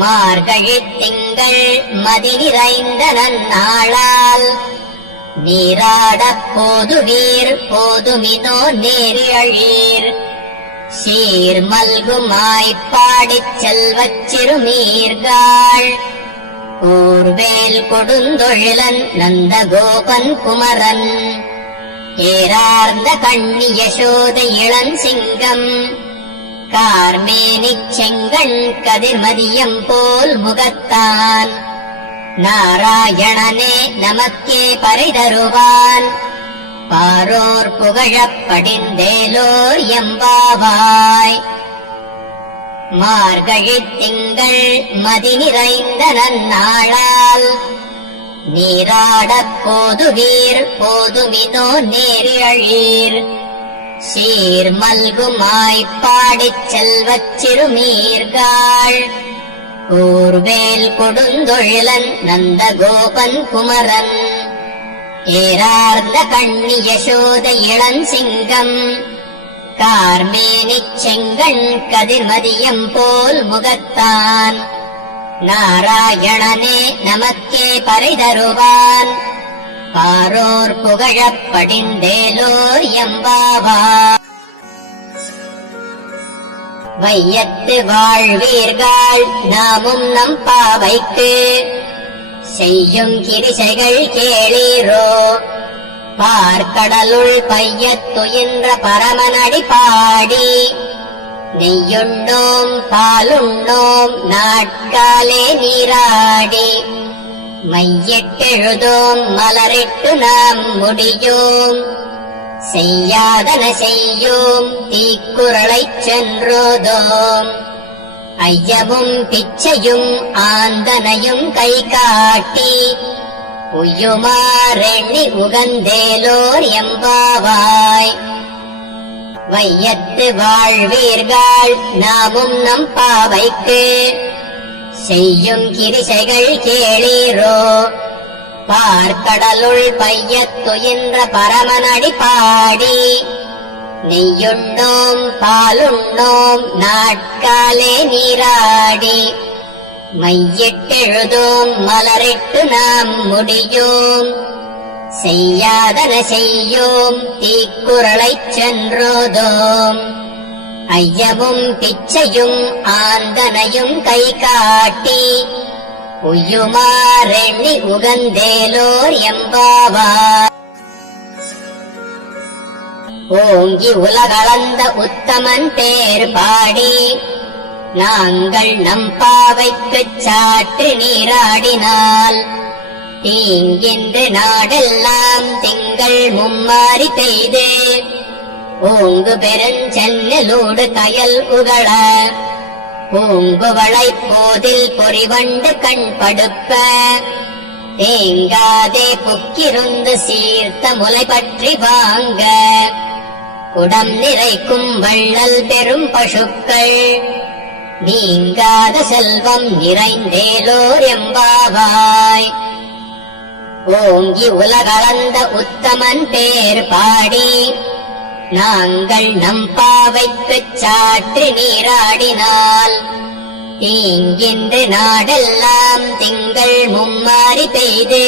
மார்கழித் திங்கள் மதி நிறைந்த நன்னாளால் நீராடப் போதுவீர் போதுமினோ நேரிழீர் சீர் மல்குமாய்ப்பாடிச் செல்வச் சிறுமீர்காள் கூர்வேல் கொடுந்தொழிலன் நந்தகோபன் குமரன் ஏரார்ந்த கண்ணி யசோத இளன் சிங்கம் கார்மேனிச் செங்கண் கதிர்மதியம் போல் முகத்தான் நாராயணனே நமக்கே பரிதருவான் பாரோர் புகழப் படிந்தேலோர் எம்பாவாய். மார்கழித் திங்கள் மதி நிறைந்த நன்னாளால் நீராடப் போதுவீர் போதுமினோ நேரிழீர் சீர் மல்குமாய்ப்பாடிச் செல்வச் சிறுமீர்காள் கூர்வேல் கொடுந்தொழிலன் நந்தகோபன் குமரன் ஏரார்ந்த கண்ணி யசோத இளன் சிங்கம் கார்மேனிச் செங்கண் கதிர்மதியம் போல் முகத்தான் நாராயணனே நமக்கே பரிதருவான் பாரோர் புகழப் படிந்தேலோர் எம்பாவாய். வையத்து வாழ்வீர்கள் நாமும் நம் பாவைக்கு செய்யும் கிரிசைகள் கேளீரோ பார்க்கடலுள் பையத்துயின்ற பரமனடி பாடி நெய்யுண்ணோம் பாலுண்ணோம் நாட்காலே நீராடி மையிட்டெழுதோம் மலரிட்டு நாம் முடியோம் செய்யாதன செய்யோம் தீக்குறளைச் சென்றோதோம் ஐயமும் பிச்சையும் ஆந்தனையும் கை காட்டி உய்யுமாறெண்ணி உகந்தேலோர் எம்பாவாய். வையத்து வாழ்வீர்கள் நாமும் நம் பாவைக்கு செய்யும் கிரிசைகள் கேளீரோ பார்க்கடலுள் பையத்துயின்ற பரமனடி பாடி நெய்யுண்ணோம் பாலுண்ணோம் நாட்காலே நீராடி மையிட்டெழுதோம் மலரிட்டு நாம் முடியோம் செய்யாதன செய்யோம் தீக்குறளைச் சென்றோதோம் ஐயமும் பிச்சையும் ஆந்தனையும் கை காட்டி உய்யுமாறெண்ணி உகந்தேலோர் எம்பாவாய். ஓங்கி உலகளந்த உத்தமன் பேர் பாடி நாங்கள் நம் பாவைக்குச் சாற்று நீராடினால் தீங்கின்று நாடெல்லாம் திங்கள் மும்மாறி பெய்து ஓங்கு பெருஞ்சென்னலோடு கயல் உகள பூங்குவளைப் போதில் பொறிவண்டு கண் படுப்ப தேங்காதே புக்கிருந்து சீர்த்த முலை பற்றி வாங்க குடம் நிறைக்கும் வள்ளல் பெரும் பசுக்கள் நீங்காத செல்வம் நிறைந்தேலோர் எம்பாவாய். ஓங்கி உலகளந்த உத்தமன் பேர் பாடி நாங்கள் நம் பாவைக்குச் சாற்று நீராடினால் தீங்கின்று நாடெல்லாம் திங்கள் மும்மாறி பெய்து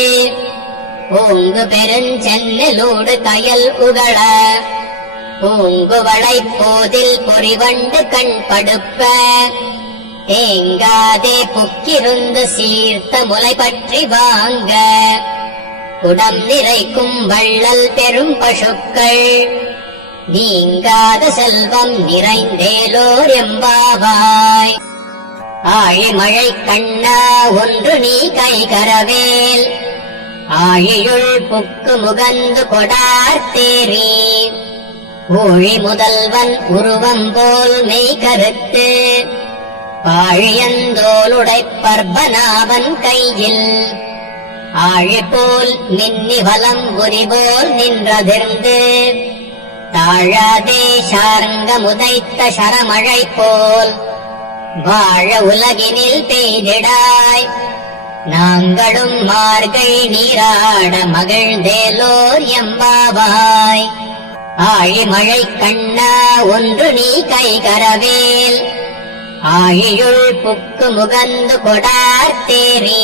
ஓங்கு பெருஞ்சென்னலோடு கயல் உகள பூங்குவளைப் போதில் பொறிவண்டு கண் படுப்ப தேங்காதே புக்கிருந்து சீர்த்த முலை பற்றி வாங்க குடம் நிறைக்கும் வள்ளல் பெரும் பசுக்கள் நீங்காத செல்வம் நிறைந்தேலோர் எம்பாவாய். ஆழிமழை கண்ணா ஒன்று நீ கைகரவேல் ஆழியுள் புக்கு முகந்து கொடார்த்தேரி ஊழி முதல்வன் உருவம் போல் மெய் கருத்து பாழியந்தோளுடைப் பர்பனாவன் கையில் ஆழி போல் மின்னி வலம் புரிபோல் நின்றதிர்ந்து தாழாதே சார்ங்க முதைத்த சரமழை போல் வாழ உலகினில் பெய்திடாய் நாங்களும் மார்கை நீராட மகிழ்ந்தேலோர் எம்பாவாய். ஆழிமழை கண்ணா ஒன்று நீ கைகரவேல் ஆழியுள் புக்கு முகந்து கொடார்த்தேரி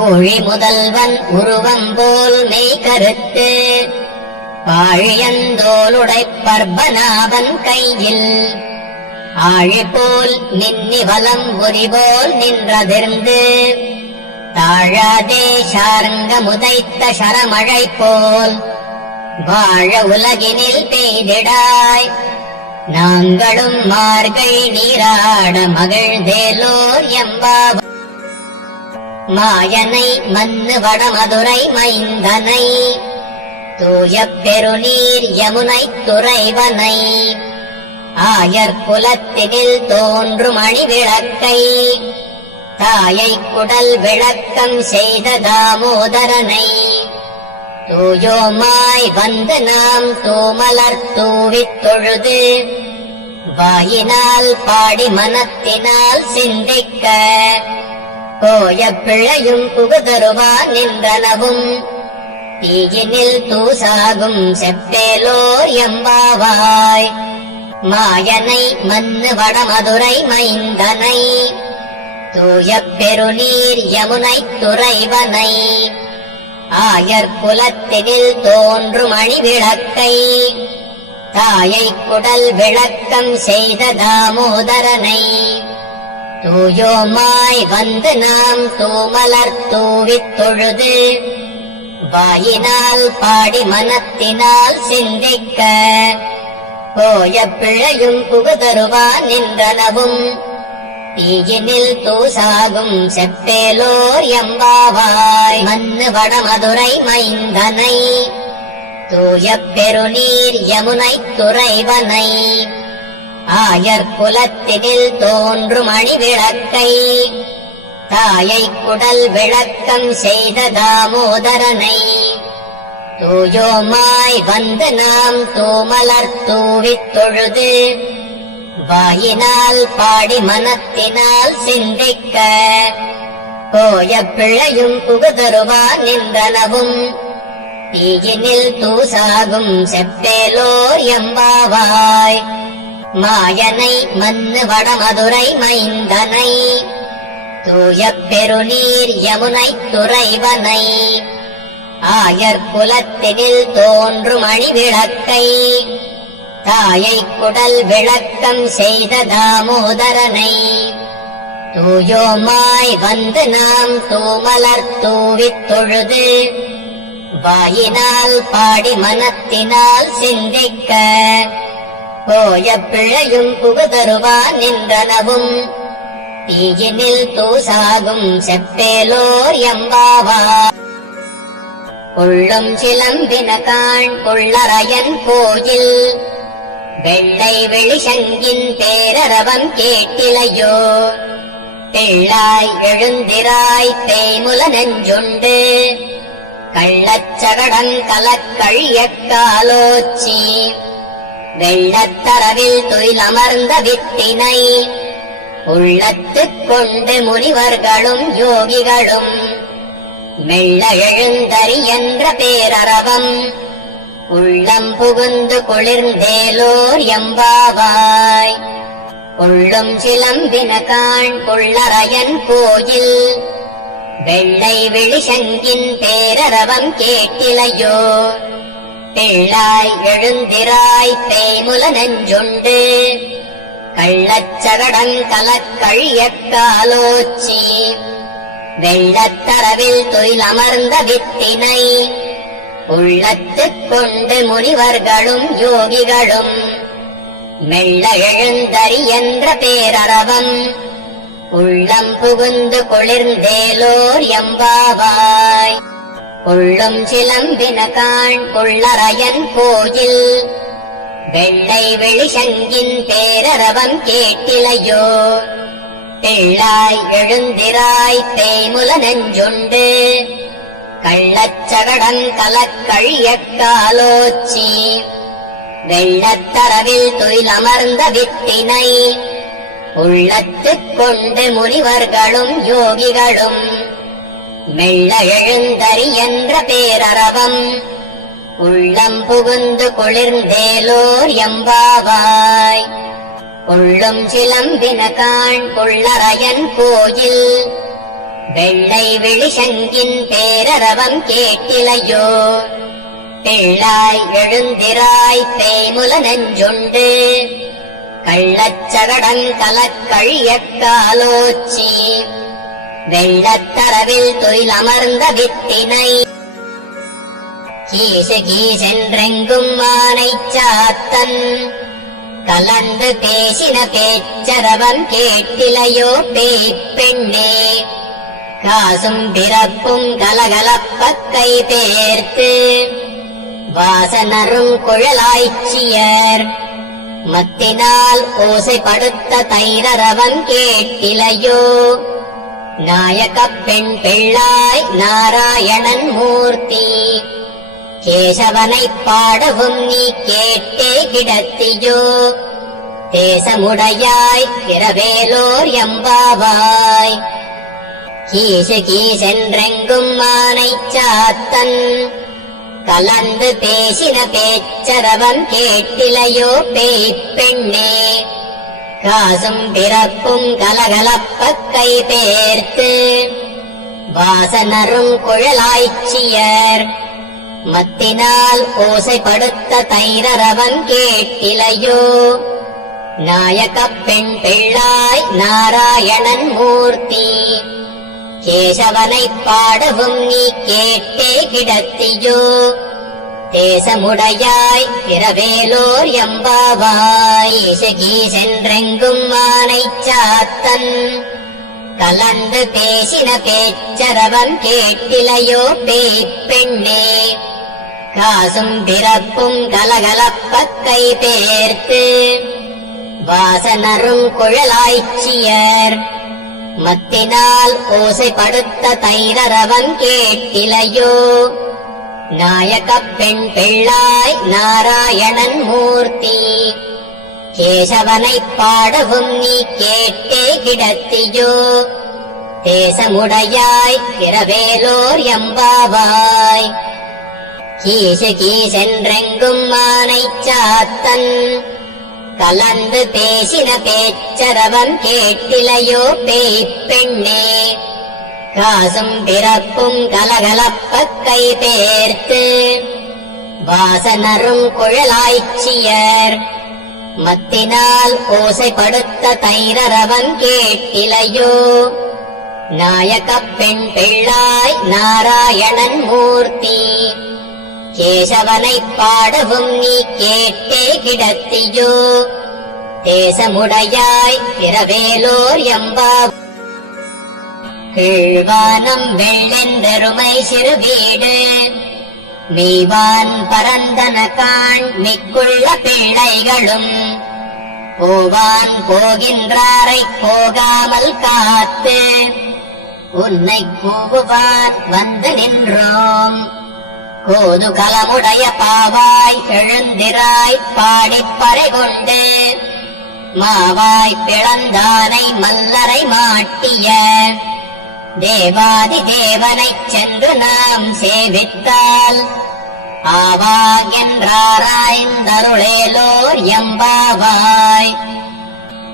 ஊழி முதல்வன் உருவம் போல் மெய் கருத்து பாழியந்தோளுடை பர்பநாபன் கையில் ஆழி போல் நின்னி வலம் புரிபோல் நின்றதிர்ந்து தாழாதே சார்ங்க முதைத்த சரமழை போல் வாழ உலகினில் பெய்திடாய். நாங்களும் மார்கழி நீராட மகிழ்ந்தேலோர் எம்பாவ மாயனை மன்னு வடமதுரை மைந்தனை தூய பெருநீர் யமுனை துறைவனை ஆயர் குலத்தினில் தோன்றும் அணிவிளக்கை தாயை குடல் விளக்கம் செய்த தாமோதரனை தூயோமாய் வந்து நாம் தூமலர் தூவித் தொழுது வாயினால் பாடி மனத்தினால் சிந்திக்க கோய பிழையும் புகுதருவான் நின்றனவும் தீயினில் தூசாகும் செப்பேலோர் எம்பாவாய். மாயனை மன்னு வடமதுரை மைந்தனை தூய பெருநீர் யமுனை துறைவனை ஆயர் குலத்தினில் தோன்றும் அணிவிளக்கை தாயை குடல் விளக்கம் செய்த தாமோதரனை தூயோமாய் வந்து நாம் தூமலர் தூவித் தொழுது வாயினால் பாடி மனத்தினால் சிந்திக்க போய பிழையும் புகுதருவான் நின்றனவும் தீயினில் தூசாகும் செப்பேலோர் எம்பாவாய். மன்னு வடமதுரை மைந்தனை தூய பெருநீர் யமுனை துறைவனை ஆயர் குலத்தினில் தோன்றும் அணிவிளக்கை தாயை குடல் விளக்கம் செய்த தாமோதரனை தூயோமாய் வந்து நாம் தூமலர் தூவித் தொழுது வாயினால் பாடி மனத்தினால் சிந்திக்க போய பிழையும் புகுதருவான் நின்றனவும் தீயினில் தூசாகும் செப்பேலோர் எம்பாவாய். மாயனை மன்னு வடமதுரை மைந்தனை தூய பெருநீர் யமுனை துறைவனை ஆயர் குலத்தினில் தோன்றும் அணிவிளக்கை தாயை குடல் விளக்கம் செய்த தாமோதரனை தூயோமாய் வந்து நாம் தூமலர் தூவித் தொழுது வாயினால் பாடி மனத்தினால் சிந்திக்க போய பிழையும் புகுதருவான் நின்றனவும் தீயினில் தூசாகும் செப்பேலோர் எம்பாவாய். உள்ளும் சிலம்பின காண் கொள்ளரையன் கோயில் வெள்ளை வெளிசங்கின் பேரரவம் கேட்டிலையோ பிள்ளாய் எழுந்திராய் பேய்முல நெஞ்சுண்டு கள்ளச்சகடன் கலக்கழியக் காலோச்சி வெள்ளத்தரவில் துயிலமர்ந்த வித்தினை உள்ளத்துக் கொண்டு முனிவர்களும் யோகிகளும் மெல்ல எழுந்தறி என்ற பேரரவம் உள்ளம் புகுந்து குளிர்ந்தேலோர் எம்பாவாய். உள்ளும் சிலம்பின காண் கொள்ளரையன் கோயில் வெள்ளை வெளிசங்கின் பேரரவம் கேட்டிலையோ பிள்ளாய் எழுந்திராய் பேய்முல நெஞ்சுண்டு கள்ளச்சகடன் கலக்கழியக் காலோச்சி வெள்ளத்தரவில் துயிலமர்ந்த வித்தினை உள்ளத்துக் கொண்டு முனிவர்களும் யோகிகளும் மெல்ல எழுந்தறி என்ற பேரரவம் உள்ளம் புகுந்து குளிர்ந்தேலோர் எம்பாவாய். உள்ளும் சிலம்பின காண் கொள்ளரையன் கோயில் வெள்ளை வெளிசங்கின் பேரரவம் கேட்டிலையோ பிள்ளாய் எழுந்திராய் பேய்முல நெஞ்சுண்டு கள்ளச்சகடன் கலக்கழியக் காலோச்சி வெள்ளத்தரவில் துயிலமர்ந்த வித்தினை உள்ளத்துக் கொண்டு முனிவர்களும் யோகிகளும் மெல்ல எழுந்தறி என்ற பேரரவம் உள்ளம் புகுந்து குளிர்ந்தேலோர் எம்பாவாய். கொள்ளும் சிலம்பினகாண் கொள்ளரையன் கோயில் வெள்ளை விழிசங்கின் பேரரவம் கேட்டிலையோ பிள்ளாய் எழுந்திராய் பேய்முல நெஞ்சுண்டு கள்ளச்சகடங்கலக்கழியக் காலோச்சி வெள்ளத்தரவில் துயிலமர்ந்த வித்தினை கீசு கீசென்றெங்கும் மானைச் சாத்தன் கலந்து பேசின பேச்சரவம் கேட்டிலையோ பேய்ப்பெண்ணே காசும் பிறப்பும் கலகலப்பக் கை பேர்த்து வாசனரும் குழலாய்ச்சியர் மத்தினால் ஓசைப்படுத்த தைரரவம் கேட்டிலையோ நாயகப் பெண் பிள்ளாய் நாராயணன் மூர்த்தி கேசவனைப் பாடவும் நீ கேட்டே கிடத்தியோ தேசமுடையாய் இரவேலோர் எம்பாவாய் கீசு கீசென்றெங்கும் மானைச் சாத்தன் கலந்து பேசின பேச்சரவம் கேட்டிலையோ பேய்ப்பெண்ணே காசும் பிறப்பும் கலகலப்பக் கை பேர்த்து வாசனரும் குழலாய்ச்சியர் மத்தினால் ஓசைப்படுத்த தைரரவம் கேட்டிலையோ நாயகப் பெண் பிள்ளாய் நாராயணன் மூர்த்தி கேசவனைப் பாடவும் நீ கேட்டே கிடத்தியோ தேசமுடையாய் இரவேலோர் எம்பாவாய் கீசென்றெங்கும் மானைச் சாத்தன் கலந்து பேசின பேச்சரவம் கேட்டிலையோ பேய்ப்பெண்ணே காசும் பிறப்பும் கலகலப்பக் கை பேர்த்து வாசனரும் குழலாய்ச்சியர் மத்தினால் ஓசைப்படுத்த தைரரவம் கேட்டிலையோ நாயகப் பெண் பிள்ளாய் நாராயணன் மூர்த்தி கேசவனைப் பாடவும் நீ கேட்டே கிடத்தியோ தேசமுடையாய் இரவேலோர் எம்பாவாய் கீசு கீசென்றெங்கும் மானைச் சாத்தன் கலந்து பேசின பேச்சரவம் கேட்டிலையோ பேய்ப்பெண்ணே காசும் பிறப்பும் கலகலப்பக் கை பேர்த்து வாசனரும் குழலாய்ச்சியர் மத்தினால் ஓசைப்படுத்த தைரரவம் கேட்டிலையோ நாயகப் பெண் பிள்ளாய் நாராயணன் மூர்த்தி கேசவனைப் பாடவும் நீ கேட்டே கிடத்தியோ தேசமுடையாய் இரவேலோர் எம்பாவாய் கீழ்வானம் வெள்ளென்றெருமை சிறு வீடு மீவான் பரந்தனகாண் மிக்குள்ள பிள்ளைகளும் போவான் போகின்றாரைப் போகாமல் காத்து உன்னைக் கூவுவான் வந்து நின்றோம் கோதுகலமுடைய பாவாய் எழுந்திராய் பாடிப்பறை கொண்டு மாவாய் பிளந்தானை மல்லரை மாட்டிய தேவாதி தேவனைச் சென்று நாம் சேவித்தால் ஆவா என்றாராய்ந்தருளேலோர் எம்பாவாய்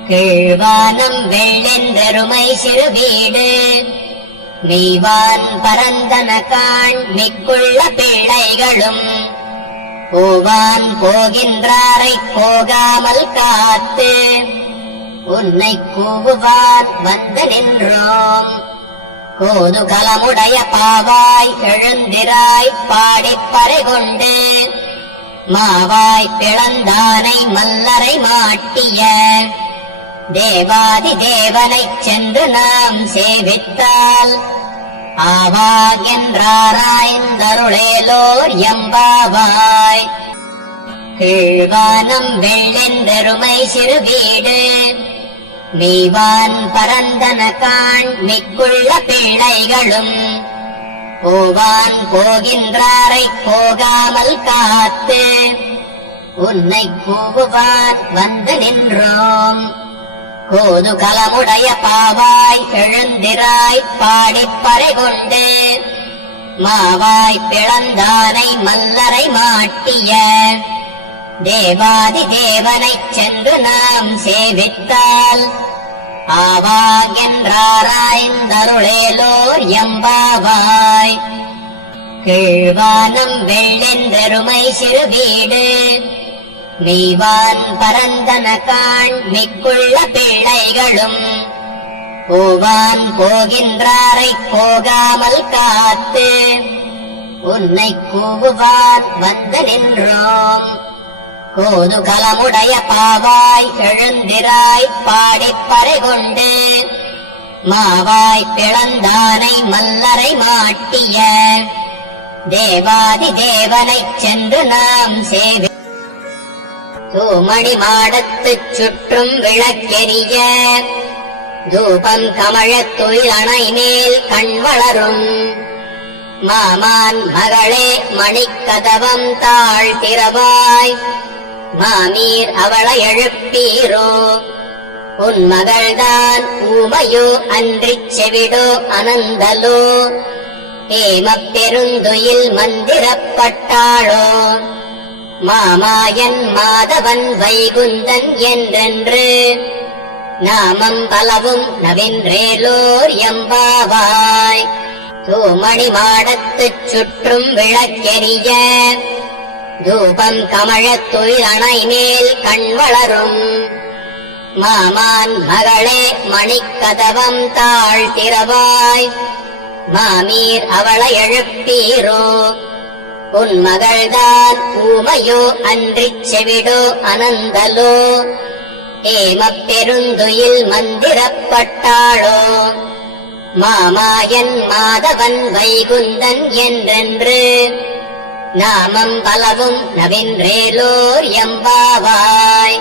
கீழ்வானம் வெள்ளென்றெருமை சிறு வீடு மீவான் பரந்தனகாண் மிக்குள்ள பிள்ளைகளும் போவான் போகின்றாரைப் போகாமல் காத்து உன்னைக் கூவுவான் வந்து நின்றோம் கோதுகலமுடைய பாவாய் எழுந்திராய் பாடிப்பறை கொண்டு மாவாய் பிளந்தானை மல்லரை மாட்டிய தேவாதி தேவனைச் சென்று நாம் சேவித்தால் ஆவா என்றாராய்ந்தருளேலோர் எம்பாவாய் கீழ்வானம் வெள்ளென்றெருமை சிறு வீடு மீவான் பரந்தனகாண் மிக்குள்ள பிள்ளைகளும் போவான் போகின்றாரைப் போகாமல் காத்து உன்னைக் கூவுவான் வந்து நின்றோம் கோதுகலமுடைய பாவாய் எழுந்திராய் பாடிப்பறை கொண்டு மாவாய் பிளந்தானை மல்லரை மாட்டிய தேவாதி தேவனைச் சென்று நாம் சேவித்தால் ஆவாகென்றாராய்ந்தருளேலோர் எம்பாவாய். கீழ்வானம் வெள்ளென்றெருமை சிறு வீடு மெய்வான் பரந்தன காண் மிக்குள்ள பிள்ளைகளும் போவான் போகின்றாரைப் போகாமல் காத்து உன்னை கூவுவான் வந்து நின்றோம். கோதுகலமுடைய பாவாய் எழுந்திராய் பாடிப் பறை கொண்டு மாவாய் பிளந்தானை மல்லரை மாட்டிய தேவாதி தேவனைச் சென்று நாம் சேவி. தூமணி மாடத்துச் சுற்றும் விளக்கெரிய தூபம் கமழத் துயில் அணை மேல் கண் வளரும். மாமான் மகளே மணிக்கதவம் தாழ் திறவாய் மாமீர் அவளை எழுப்பீரோ. உன் மகள்தான் ஊமையோ அன்றிச் செவிடோ அனந்தலோ ஏமப் பெருந்துயில் மந்திரப்பட்டாளோ. மாமாயன் மாதவன் வைகுந்தன் என்றென்று நாமம் பலவும் நவின்றேலோர் எம்பாவாய். தூமணி மாடத்துச் சுற்றும் விளக்கெரிய தூபம் கமழத் துயில் அணை மேல் கண் வளரும். மாமான் மகளே மணிக்கதவம் தாழ் திறவாய் மாமீர் அவளை எழுப்பீரோ. உன் மகள்தான் ஊமையோ அன்றிச் செவிடோ அனந்தலோ ஏமப் பெருந்துயில் மந்திரப்பட்டாளோ. மாமாயன் மாதவன் வைகுந்தன் என்றென்று நாமம் பலவும் நவின்றேலோர் எம்பாவாய்.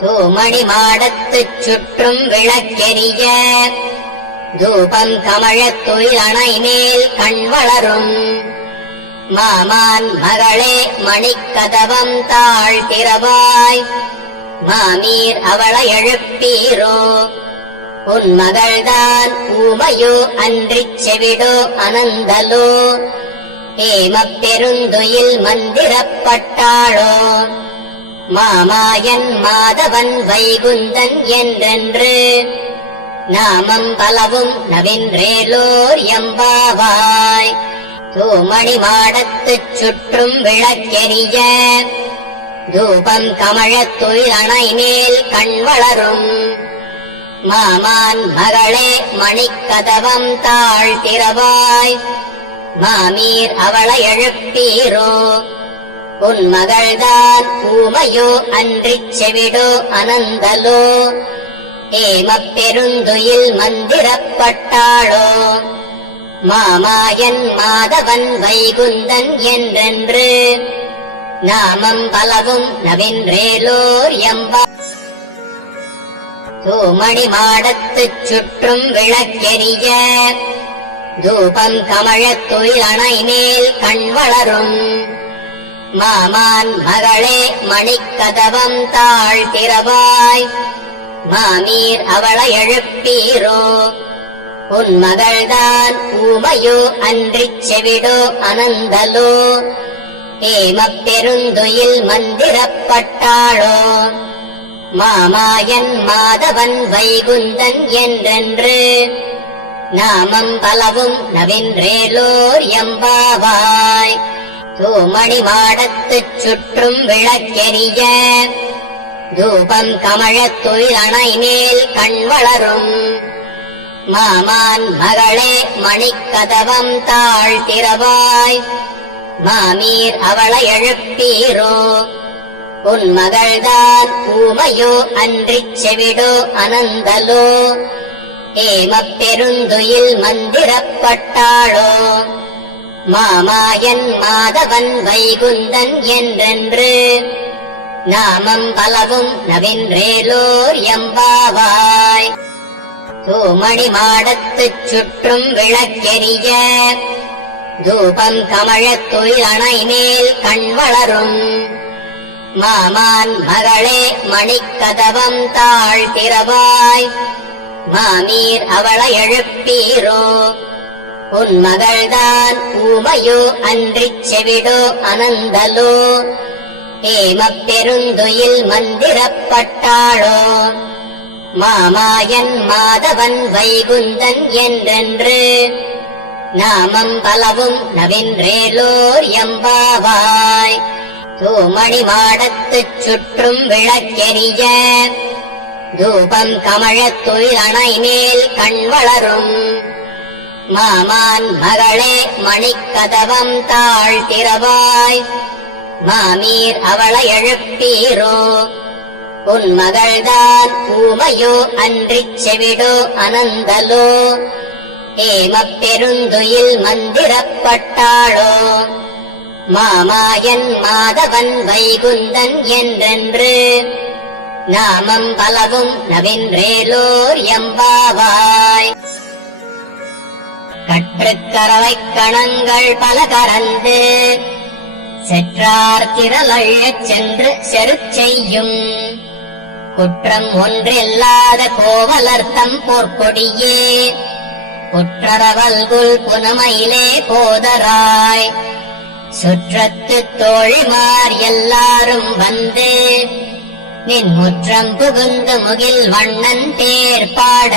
தூமணி மாடத்துச் சுற்றும் விளக்கெரிய தூபம் கமழத் துயில் அணை மேல் கண் வளரும். மாமான் மகளே மணிக்கதவம் தாழ் திறவாய் மாமீர் அவளை எழுப்பீரோ. உன் மகள்தான் ஊமையோ அன்றிச் செவிடோ அனந்தலோ ஏமப் பெருந்துயில் மந்திரப்பட்டாளோ. மாமாயன் மாதவன் வைகுந்தன் என்றென்று நாமம் பலவும் நவின்றேலோர் எம்பாவாய். தூமணி மாடத்துச் சுற்றும் விளக்கெரிய தூபம் கமழத் துயில் அணை மேல் கண் வளரும். மாமான் மகளே மணிக்கதவம் தாழ் திறவாய் மாமீர் அவளை எழுப்பீரோ. உன் மகள்தான் ஊமையோ அன்றிச் செவிடோ அனந்தலோ ஏமப் பெருந்துயில் மந்திரப்பட்டாளோ. மாமாயன் மாதவன் வைகுந்தன் என்றென்று நாமம் பலவும் நவின்றேலோர் எம்பா. தூமணி மாடத்துச் சுற்றும் விளக்கெரிய தூபம் கமழத் துயில் அணை மேல் கண் வளரும். மாமான் மகளே மணிக்கதவம் தாழ் திறவாய் மாமீர் அவளை எழுப்பீரோ. உன் மகள்தான் ஊமையோ அன்றிச் செவிடோ அனந்தலோ ஏமப் பெருந்துயில் மந்திரப்பட்டாளோ. மாமாயன் மாதவன் வைகுந்தன் என்றென்று நாமம் பலவும் நவின்றேலோர் எம்பாவாய். தூமணி மாடத்துச் சுற்றும் விளக்கெரிய தூபம் கமழத் துயில் அணை மேல் கண் வளரும். மாமான் மகளே மணிக்கதவம் தாழ் திறவாய் மாமீர் அவளை எழுப்பீரோ. உன் மகள்தான் ஊமையோ அன்றிச் செவிடோ அனந்தலோ ஏமப் பெருந்துயில் மந்திரப்பட்டாளோ. மாமாயன் மாதவன் வைகுந்தன் என்றென்று நாமம் பலவும் நவின்றேலோர் எம்பாவாய். தூமணி மாடத்துச் சுற்றும் விளக்கெரிய தூபம் கமழத் துயில் அணை மேல் கண் வளரும். மாமான் மகளே மணிக்கதவம் தாழ் திறவாய் மாமீர் அவளை எழுப்பீரோ. உன் மகள்தான் ஊமையோ அன்றிச் செவிடோ அனந்தலோ ஏமப் பெருந்துயில் மந்திரப்பட்டாளோ மாமாயன் மாதவன் வைகுந்தன் என்றென்று நாமம் பலவும் நவின்றேலோர் எம்பாவாய். தூமணி மாடத்துச் சுற்றும் விளக்கெரிய தூபம் கமழத் துயிலணை மேல் கண் வளரும் மாமான் மகளே மணிக்கதவம் தாழ்த்திரவாய் மாமீர் அவளை எழுப்பீரோ உன் மகள்தான் ஊமையோ அன்றிச் செவிடோ அனந்தலோ ஏமப் பெருந்துயில் மந்திரப்பட்டாளோ மாமாயன் மாதவன் வைகுந்தன் என்றென்று நாமம் பலவும் நவின்றேலோர் எம்பாவாய். கற்றுக்கரவைக் கணங்கள் பல கறந்து செற்றார் திரளழச் சென்று செருச் செய்யும் குற்றம் ஒன்றில்லாத கோவலர்த்தம் போர்க்கொடியே குற்றரவல்குல் புனமையிலே போதராய். சுற்றத்து தோழிமார் எல்லாரும் வந்து நின் முற்றம் புகுந்து முகில் வண்ணன் தேர் பாட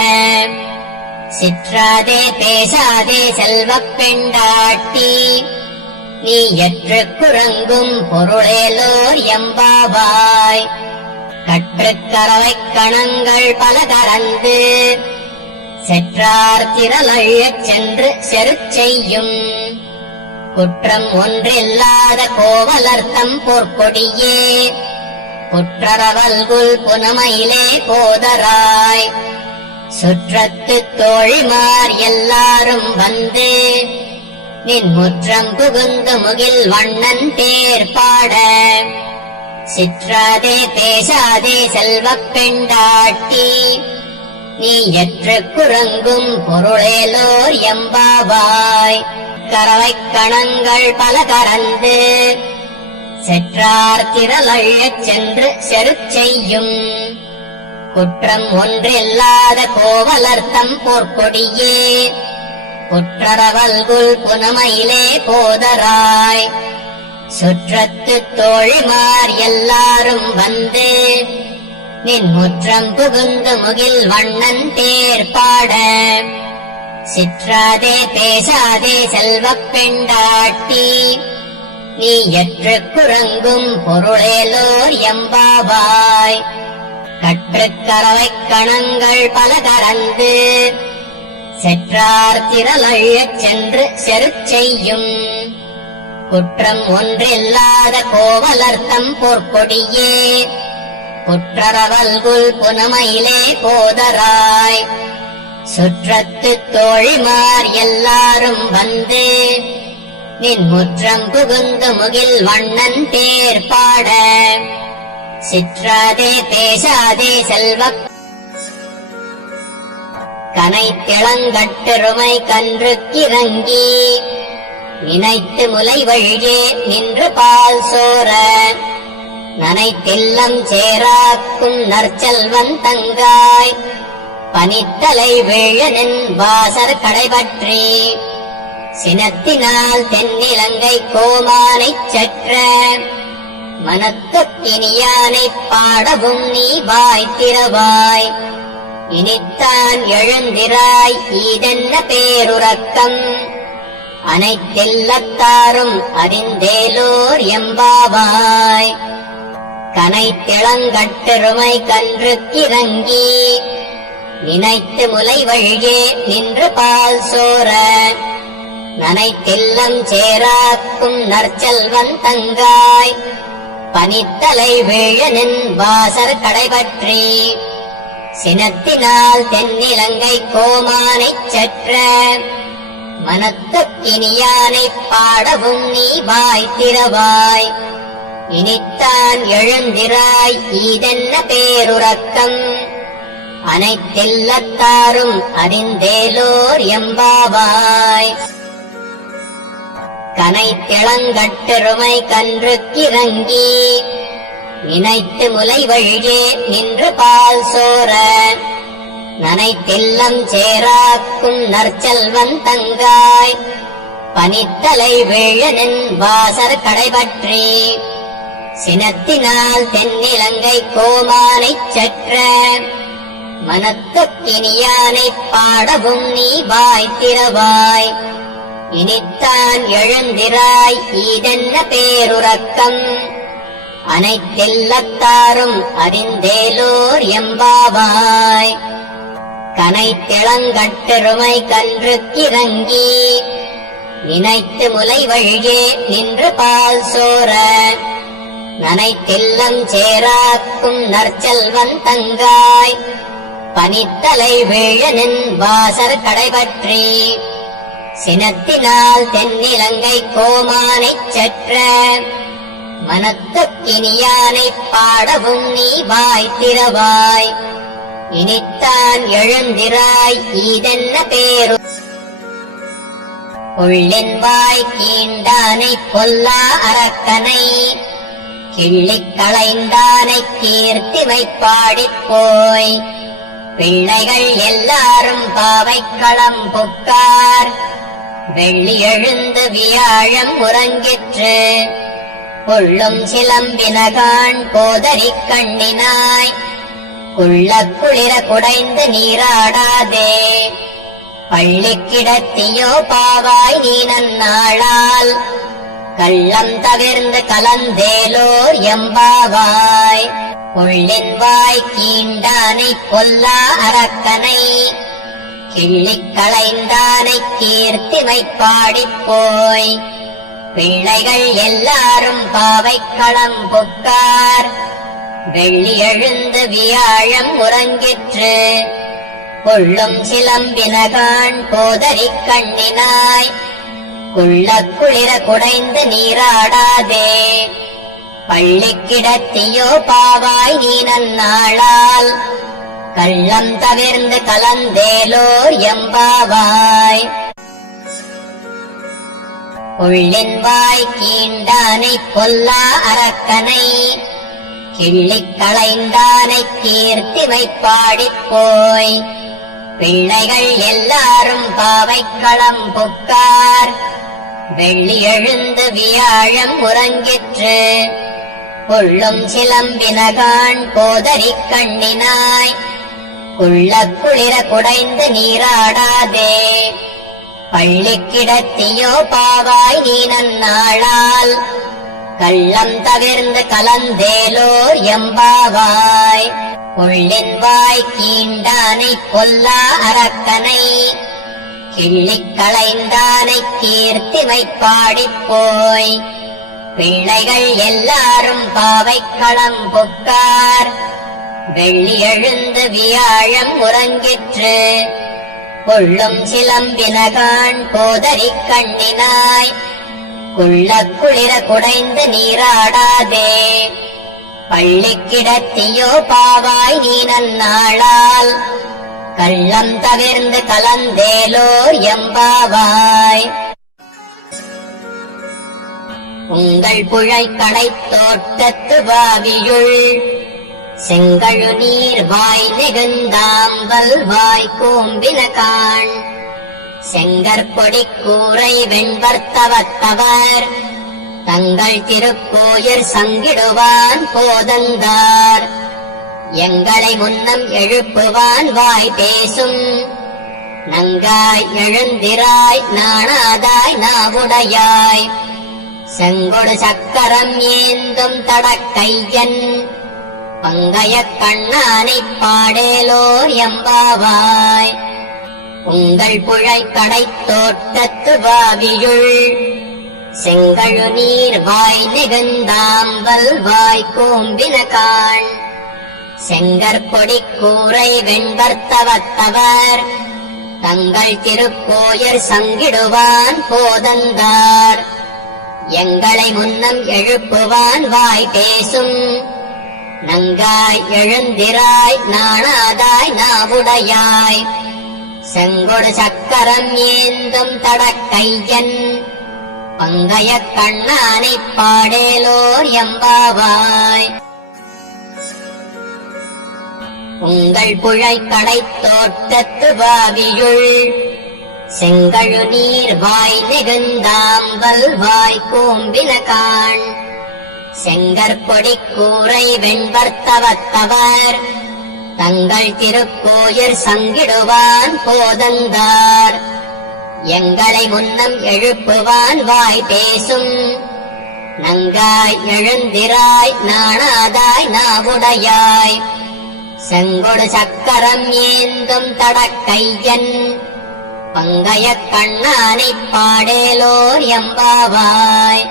சிற்றாதே பேசாதே செல்வப் பெண்டாட்டி நீ எற்று குறங்கும் பொருளேலோர் எம்பாவாய். கற்றுக்கரவைக் கணங்கள் பல கறந்து செற்றார் திரளழச் சென்று செருச் செய்யும் குற்றம் ஒன்றில்லாத கோவலர்த்தம் போர்க்கொடியே குற்றரவல்குல் புனமையிலே போதராய். சுற்றத்து தோழிமார் எல்லாரும் வந்து நின் முற்றம் புகுந்து முகில் வண்ணன் தேர் பாட சிற்றாதே பேசாதே செல்வப் பெண்டாட்டி நீ எற்று குறங்கும் பொருளேலோர் எம்பாவாய். கரவைக் கணங்கள் பல கறந்து செற்றார் திரளழச் சென்று செருச் செய்யும் குற்றம் ஒன்றில்லாத கோவலர்த்தம் போர்க்கொடியே குற்றரவல்குல் புனமையிலே போதராய். சுற்றத்து தோழிமார் எல்லாரும் வந்து நின் முற்றம் புகுந்து முகில் வண்ணன் தேர் பாட சிற்றாதே பேசாதே செல்வப் பெண்டாட்டி நீ எற்று குறங்கும் பொருளேலோர் எம்பாவாய். கற்றுக்கரவைக் கணங்கள் பல கறந்து செற்றார் திரளழச் சென்று செருச் செய்யும் குற்றம் ஒன்றில்லாத கோவலர்த்தம் போர்க்கொடியே குற்றரவல்குல் புனமையிலே போதராய். சுற்றத்து தோழிமார் எல்லாரும் வந்து நின் முற்றம் புகுந்து முகில் வண்ணன் தேர் பாட சிற்றாதே பேசாதே செல்வப் கனைத்திளங்கட்டெருமை கன்றுக்கிறங்கி நினைத்து முலை வழியே நின்று பால் சோர நனைத்தில்லம் சேராக்கும் நற்செல்வன் தங்காய் பனித்தலை வீழனின் வாசர் கடைபற்றி சினத்தினால் தென்னிலங்கை கோமானைச் சற்ற மனத்துக்கினியானைப் பாடவும் நீ வாய்த்திரவாய். இனித்தான் எழுந்திராய் ஈதென்ன பேருறக்கம் அனைத்தில்லத்தாரும் அறிந்தேலோர் எம்பாவாய். கனைத்திளங்கட்டெருமை கன்றுக்கிறங்கி நினைத்து முலை வழியே நின்று பால் சோர நனைத்தில்லம் சேராக்கும் நற்செல்வன் தங்காய் பனித்தலை வீழனின் வாசர் கடைபற்றி சினத்தினால் தென்னிலங்கை கோமானைச் சற்ற மனத்துக்கினியானைப் பாடவும் நீ வாய்த்திரவாய். இனித்தான் எழுந்திராய் ஈதென்ன பேருறக்கம் அனைத்தில்லத்தாரும் அறிந்தேலோர் எம்பாவாய். கனைத்திளங்கட்டெருமை கன்றுக்கிறங்கி நினைத்து முலை வழியே நின்று பால் சோர நனைத்தில்லம் சேராக்கும் நற்செல்வன் தங்காய் பனித்தலை வீழனின் வாசர் கடைபற்றி சினத்தினால் தென்னிலங்கை கோமானைச் சற்ற மனத்துக்கினியானைப் பாடவும் நீ வாய் திறவாய் இனித்தான் எழுந்திராய் ஈதென்ன பேருறக்கம் அனைத்தெல்லத்தாரும் அறிந்தேலோர் எம்பாவாய் கனைத்திளங்கட்டெருமை கன்றுக்கிறங்கி நினைத்து முலை வழியே நின்று பால் சோர நனைத்தில்லம் சேராக்கும் நற்செல்வன் தங்காய் பனித்தலை வீழனின் வாசர் கடைபற்றி சினத்தினால் தென்னிலங்கை கோமானைச் சற்ற மனத்துக்கினியானைப் பாடவும் நீ வாய் திறவாய் இனித்தான் எழுந்திராய் ஈதென்ன பேரு உள்ளின் வாய் கீண்டானைக் கொல்லா அரக்கனை கிள்ளிக் களைந்தானைக் கீர்த்திமைப் பாடிப் போய் பிள்ளைகள் எல்லாரும் பாவைக்களம் புக்கார் வெள்ளி எழுந்து வியாழம் உறங்கிற்று கொள்ளும் சிலம்பினகான் கோதரிக் கண்ணினாய் குள்ள குளிர குடைந்து நீராடாதே பள்ளி கிடத்தியோ பாவாய் நீ நன்னாளால் கள்ளம் தவிர்ந்து கலந்தேலோர் எம்பாவாய் உள்ளின் வாய் கீண்டானை கொல்லா அரக்கனை கிள்ளிக் களைந்தானை கீர்த்திமைப் பாடிப் போய் பிள்ளைகள் எல்லாரும் பாவைக்களம் புக்கார் வெள்ளி எழுந்து வியாழம் உறங்கிற்று கொள்ளும் சிலம்பினகான் கோதரிக் கண்ணினாய் குள்ள குளிர குடைந்து நீராடாதே பள்ளி கிடத்தியோ பாவாய் நீ நன்னாளால் கள்ளம் தவிர்ந்து கலந்தேலோர் எம்பாவாய் உள்ளின் வாய் கீண்டானை கொல்லா அரக்கனை கிள்ளிக் களைந்தானை கீர்த்திமைப் பாடிப் போய் பிள்ளைகள் எல்லாரும் பாவைக்களம் புக்கார் வெள்ளி எழுந்து வியாழம் உறங்கிற்று கொள்ளும் சிலம்பினகான் கோதரிக் கண்ணினாய் குள்ள குளிர குடைந்து நீராடாதே பள்ளி கிடத்தியோ பாவாய் நீ நன்னாளால் கள்ளம் தவிர்ந்து கலந்தேலோர் எம்பாவாய் உள்ளின் வாய் கீண்டானை கொல்லா அரக்கனை கிள்ளிக் களைந்தானை கீர்த்திமைப் பாடிப் போய் பிள்ளைகள் எல்லாரும் பாவைக்களம் புக்கார் வெள்ளி எழுந்து வியாழம் உறங்கிற்று கொள்ளும் சிலம்பினகான் கோதரிக் கண்ணினாய் குள்ள குளிர குடைந்து நீராடாதே பள்ளி கிடத்தியோ பாவாய் நீ நன்னாளால் கள்ளம் தவிர்ந்து கலந்தேலோர் எம்பாவாய் உங்கள் புழை கடைத் தோட்டத்து வாவியுள் செங்கழு நீர் வாய் நெகுந்தாம்பல் வாய் கூம்பினகான் செங்கற்பொடி கூரை வெண்பர்த்தவத்தவர் தங்கள் திருக்கோயிற் சங்கிடுவான் போதந்தார் எங்களை முன்னம் எழுப்புவான் வாய் பேசும் நங்காய் எழுந்திராய் நாணாதாய் நாவுடையாய் செங்கொடு சக்கரம் ஏந்தும் தடக்கையன் பங்கைய கண்ணானைப் பாடேலோர் எம்பாவாய் உங்கள் புழை கடைத் தோட்டத்து வாவியுள் செங்கழு நீர் வாய் நெகுந்தாம்பல் வாய் கூம்பினகான் செங்கற்பொடி கூரை வெண்பர்த்தவத்தவர் தங்கள் திருக்கோயிற் சங்கிடுவான் போதந்தார் எங்களை முன்னம் எழுப்புவான் வாய் பேசும் நங்காய் எழுந்திராய் நாணாதாய் நாவுடையாய் செங்கொடு சக்கரம் ஏந்தும் தடக்கையன் பங்கைய கண்ணானைப் பாடேலோர் எம்பாவாய் உங்கள் புழைக்கடைத் தோட்டத்து வாவியுள் செங்கழு நீர் வாய் நெகுந்தாம்பல் வாய் கூம்பினகான் செங்கற்பொடி கூரை வெண்பர்த்தவத்தவர் தங்கள் திருக்கோயிற் சங்கிடுவான் போதந்தார் எங்களை முன்னம் எழுப்புவான் வாய் பேசும் நங்காய் எழுந்திராய் நாணாதாய் நாவுடையாய் செங்கொடு சக்கரம் ஏந்தும் தடக்கையன் பங்கைய கண்ணானைப் பாடேலோர் எம்பாவாய்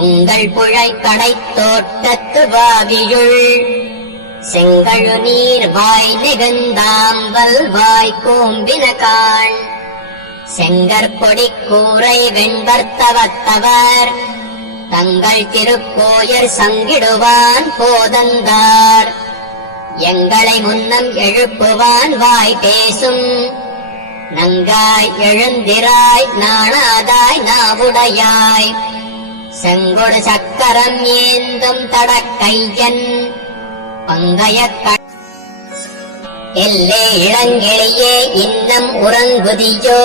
உங்கள் புழைக்கடைத் தோட்டத்து வாவியுள் செங்கழு நீர் வாய் நெகுந்தாம்பல் வாய் கூம்பினகான் செங்கற்பொடி கூரை வெண்பர்த்தவத்தவர் தங்கள் திருக்கோயிற் சங்கிடுவான் போதந்தார் எங்களை முன்னம் எழுப்புவான் வாய் பேசும் நங்காய் எழுந்திராய் நாணாதாய் நாவுடையாய் செங்கொடு சக்கரம் ஏந்தும் தடக்கையன் பங்கைய எல்லே இளங்கிளியே இன்னம் உறங்குதியோ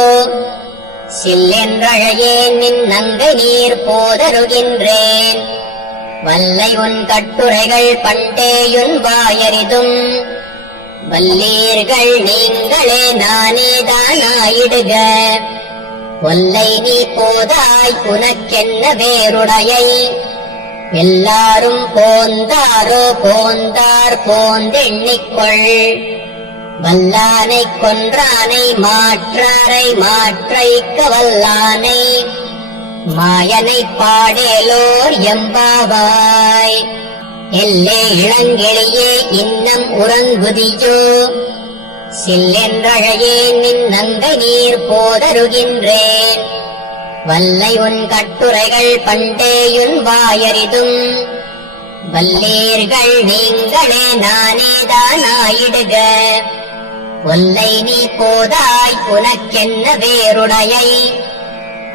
சில்லென்றழையே நின் நங்கை நீர் போதருகின்றேன் வல்லை உன் கட்டுரைகள் பண்டேயுன் வாயறிதும் வல்லீர்கள் நீங்களே நானேதானாயிடுக ஒல்லை நீ போதாய் உனக்கென்ன வேறுடையை எல்லாரும் போந்தாரோ போந்தார் போந்தெண்ணிக்கொள் வல்லானைக் கொன்றானை மாற்றாரை மாற்றைக்க வல்லானை மாயனைப் பாடேலோர் எம்பாவாய் எல்லே இளங்கிளியே இன்னம் உறங்குதியோ சில்லென்றழையே நின் நங்கை நீர் போதருகின்றேன் வல்லை உன் கட்டுரைகள் பண்டேயுன் வாயறிதும் வல்லீர்கள் நீங்களே நானேதானாயிடுக ஒல்லை நீ போதாய் உனக்கென்ன வேறுடையை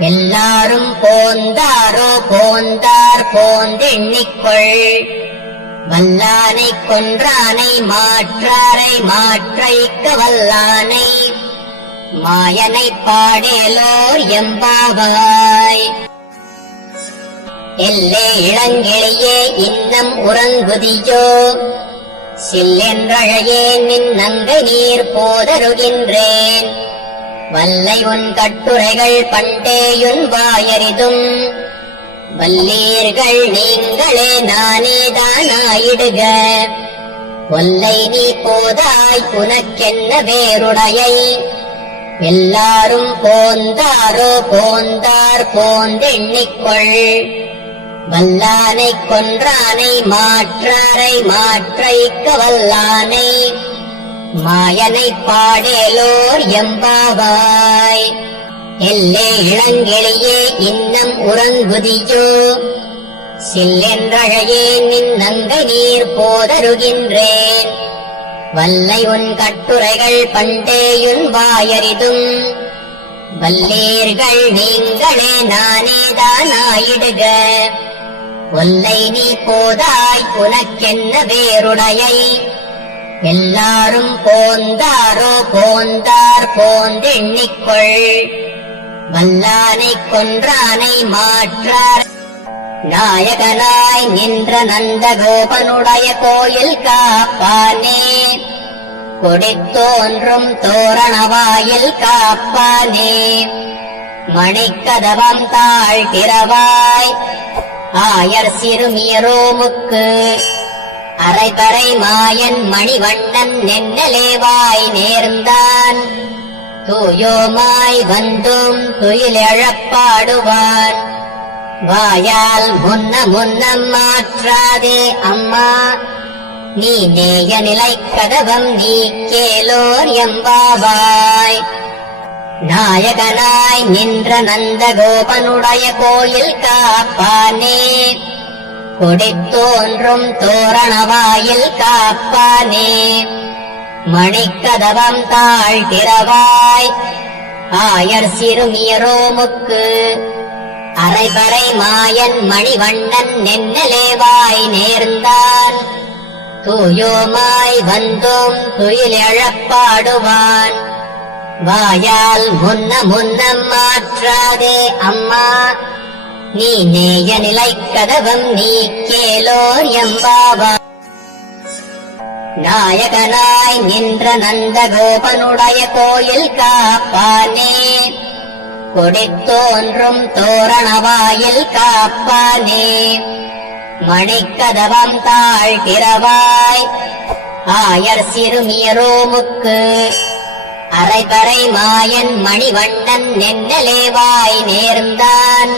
எல்லாரும் போந்தாரோ போந்தார் போந்தெண்ணிக்கொள் வல்லானைக் கொன்றானை மாற்றாரை மாற்றைக்க வல்லானை மாயனைப் பாடேலோர் எம்பாவாய் எல்லே இளங்கிளியே இன்னம் உறங்குதியோ சில்லென்றழையே நின் நங்கை நீர் போதருகின்றேன் வல்லை உன் கட்டுரைகள் பண்டேயுன் வாயறிதும் வல்லீர்கள் நீங்களே நானேதானாயிடுக ஒல்லை நீ போதாய் உனக்கென்ன வேறுடையை எல்லாரும் போந்தாரோ போந்தார் போந்தெண்ணிக்கொள் வல்லானைக் கொன்றானை மாற்றாரை மாற்றைக்க வல்லானை மாயனைப் பாடேலோர் எம்பாவாய் எல்லே இளங்கிளியே இன்னம் உறங்குதியோ சில்லென்றழையே நின் நங்கை நீர் போதருகின்றேன் வல்லை உன் கட்டுரைகள் பண்டேயுன் வாயறிதும் வல்லீர்கள் நீங்களே நானேதானாயிடுக ஒல்லை நீ போதாய் உனக்கென்ன வேறுடையை எல்லாரும் போந்தாரோ போந்தார் போந்தெண்ணிக்கொள் வல்லானைக் கொன்றானை மாற்றார் நாயகனாய் நின்ற நந்தகோபனுடைய கோயில் காப்பானே கொடித்தோன்றும் தோரணவாயில் காப்பானே மணிக்கதவம் தாழ்கிறவாய் ஆயர் சிறுமியரோமுக்கு அரைபறை மாயன் மணிவண்ணன் நென்னலேவாய் நேர்ந்தான் தூயோமாய் வந்தும் துயிலெழப்பாடுவான் வாயால் முன்னம் மாற்றாதே அம்மா நீ நேய நிலை கதவம் நீ கேலோர் எம்பாவாய் நாயகனாய் நின்ற நந்தகோபனுடைய கோயில் காப்பானே கொடித்தோன்றும் தோரணவாயில் காப்பானே மணிக்கதவம் தாழ்கிறவாய் ஆயர் சிறுமியரோமுக்கு அரைபறை மாயன் மணிவண்ணன் நென்னலேவாய் நேர்ந்தான் தூயோமாய் வந்தும் துயிலெழப்பாடுவான். வாயால் முன்னம் மாற்றாதே அம்மா, நீ நேய நிலைக்கதவம் நீ கேளோர் எம்பாவாய். நாயகனாய் நின்ற நந்தகோபனுடைய கோயில் காப்பானே, கொடித்தோன்றும் தோரணவாயில் காப்பானே, மணிக்கதவம் தாழ்கிறவாய். ஆயர் சிறுமியரோமுக்கு அரைபறை மாயன் மணிவண்ணன் நென்னலேவாய் நேர்ந்தான்.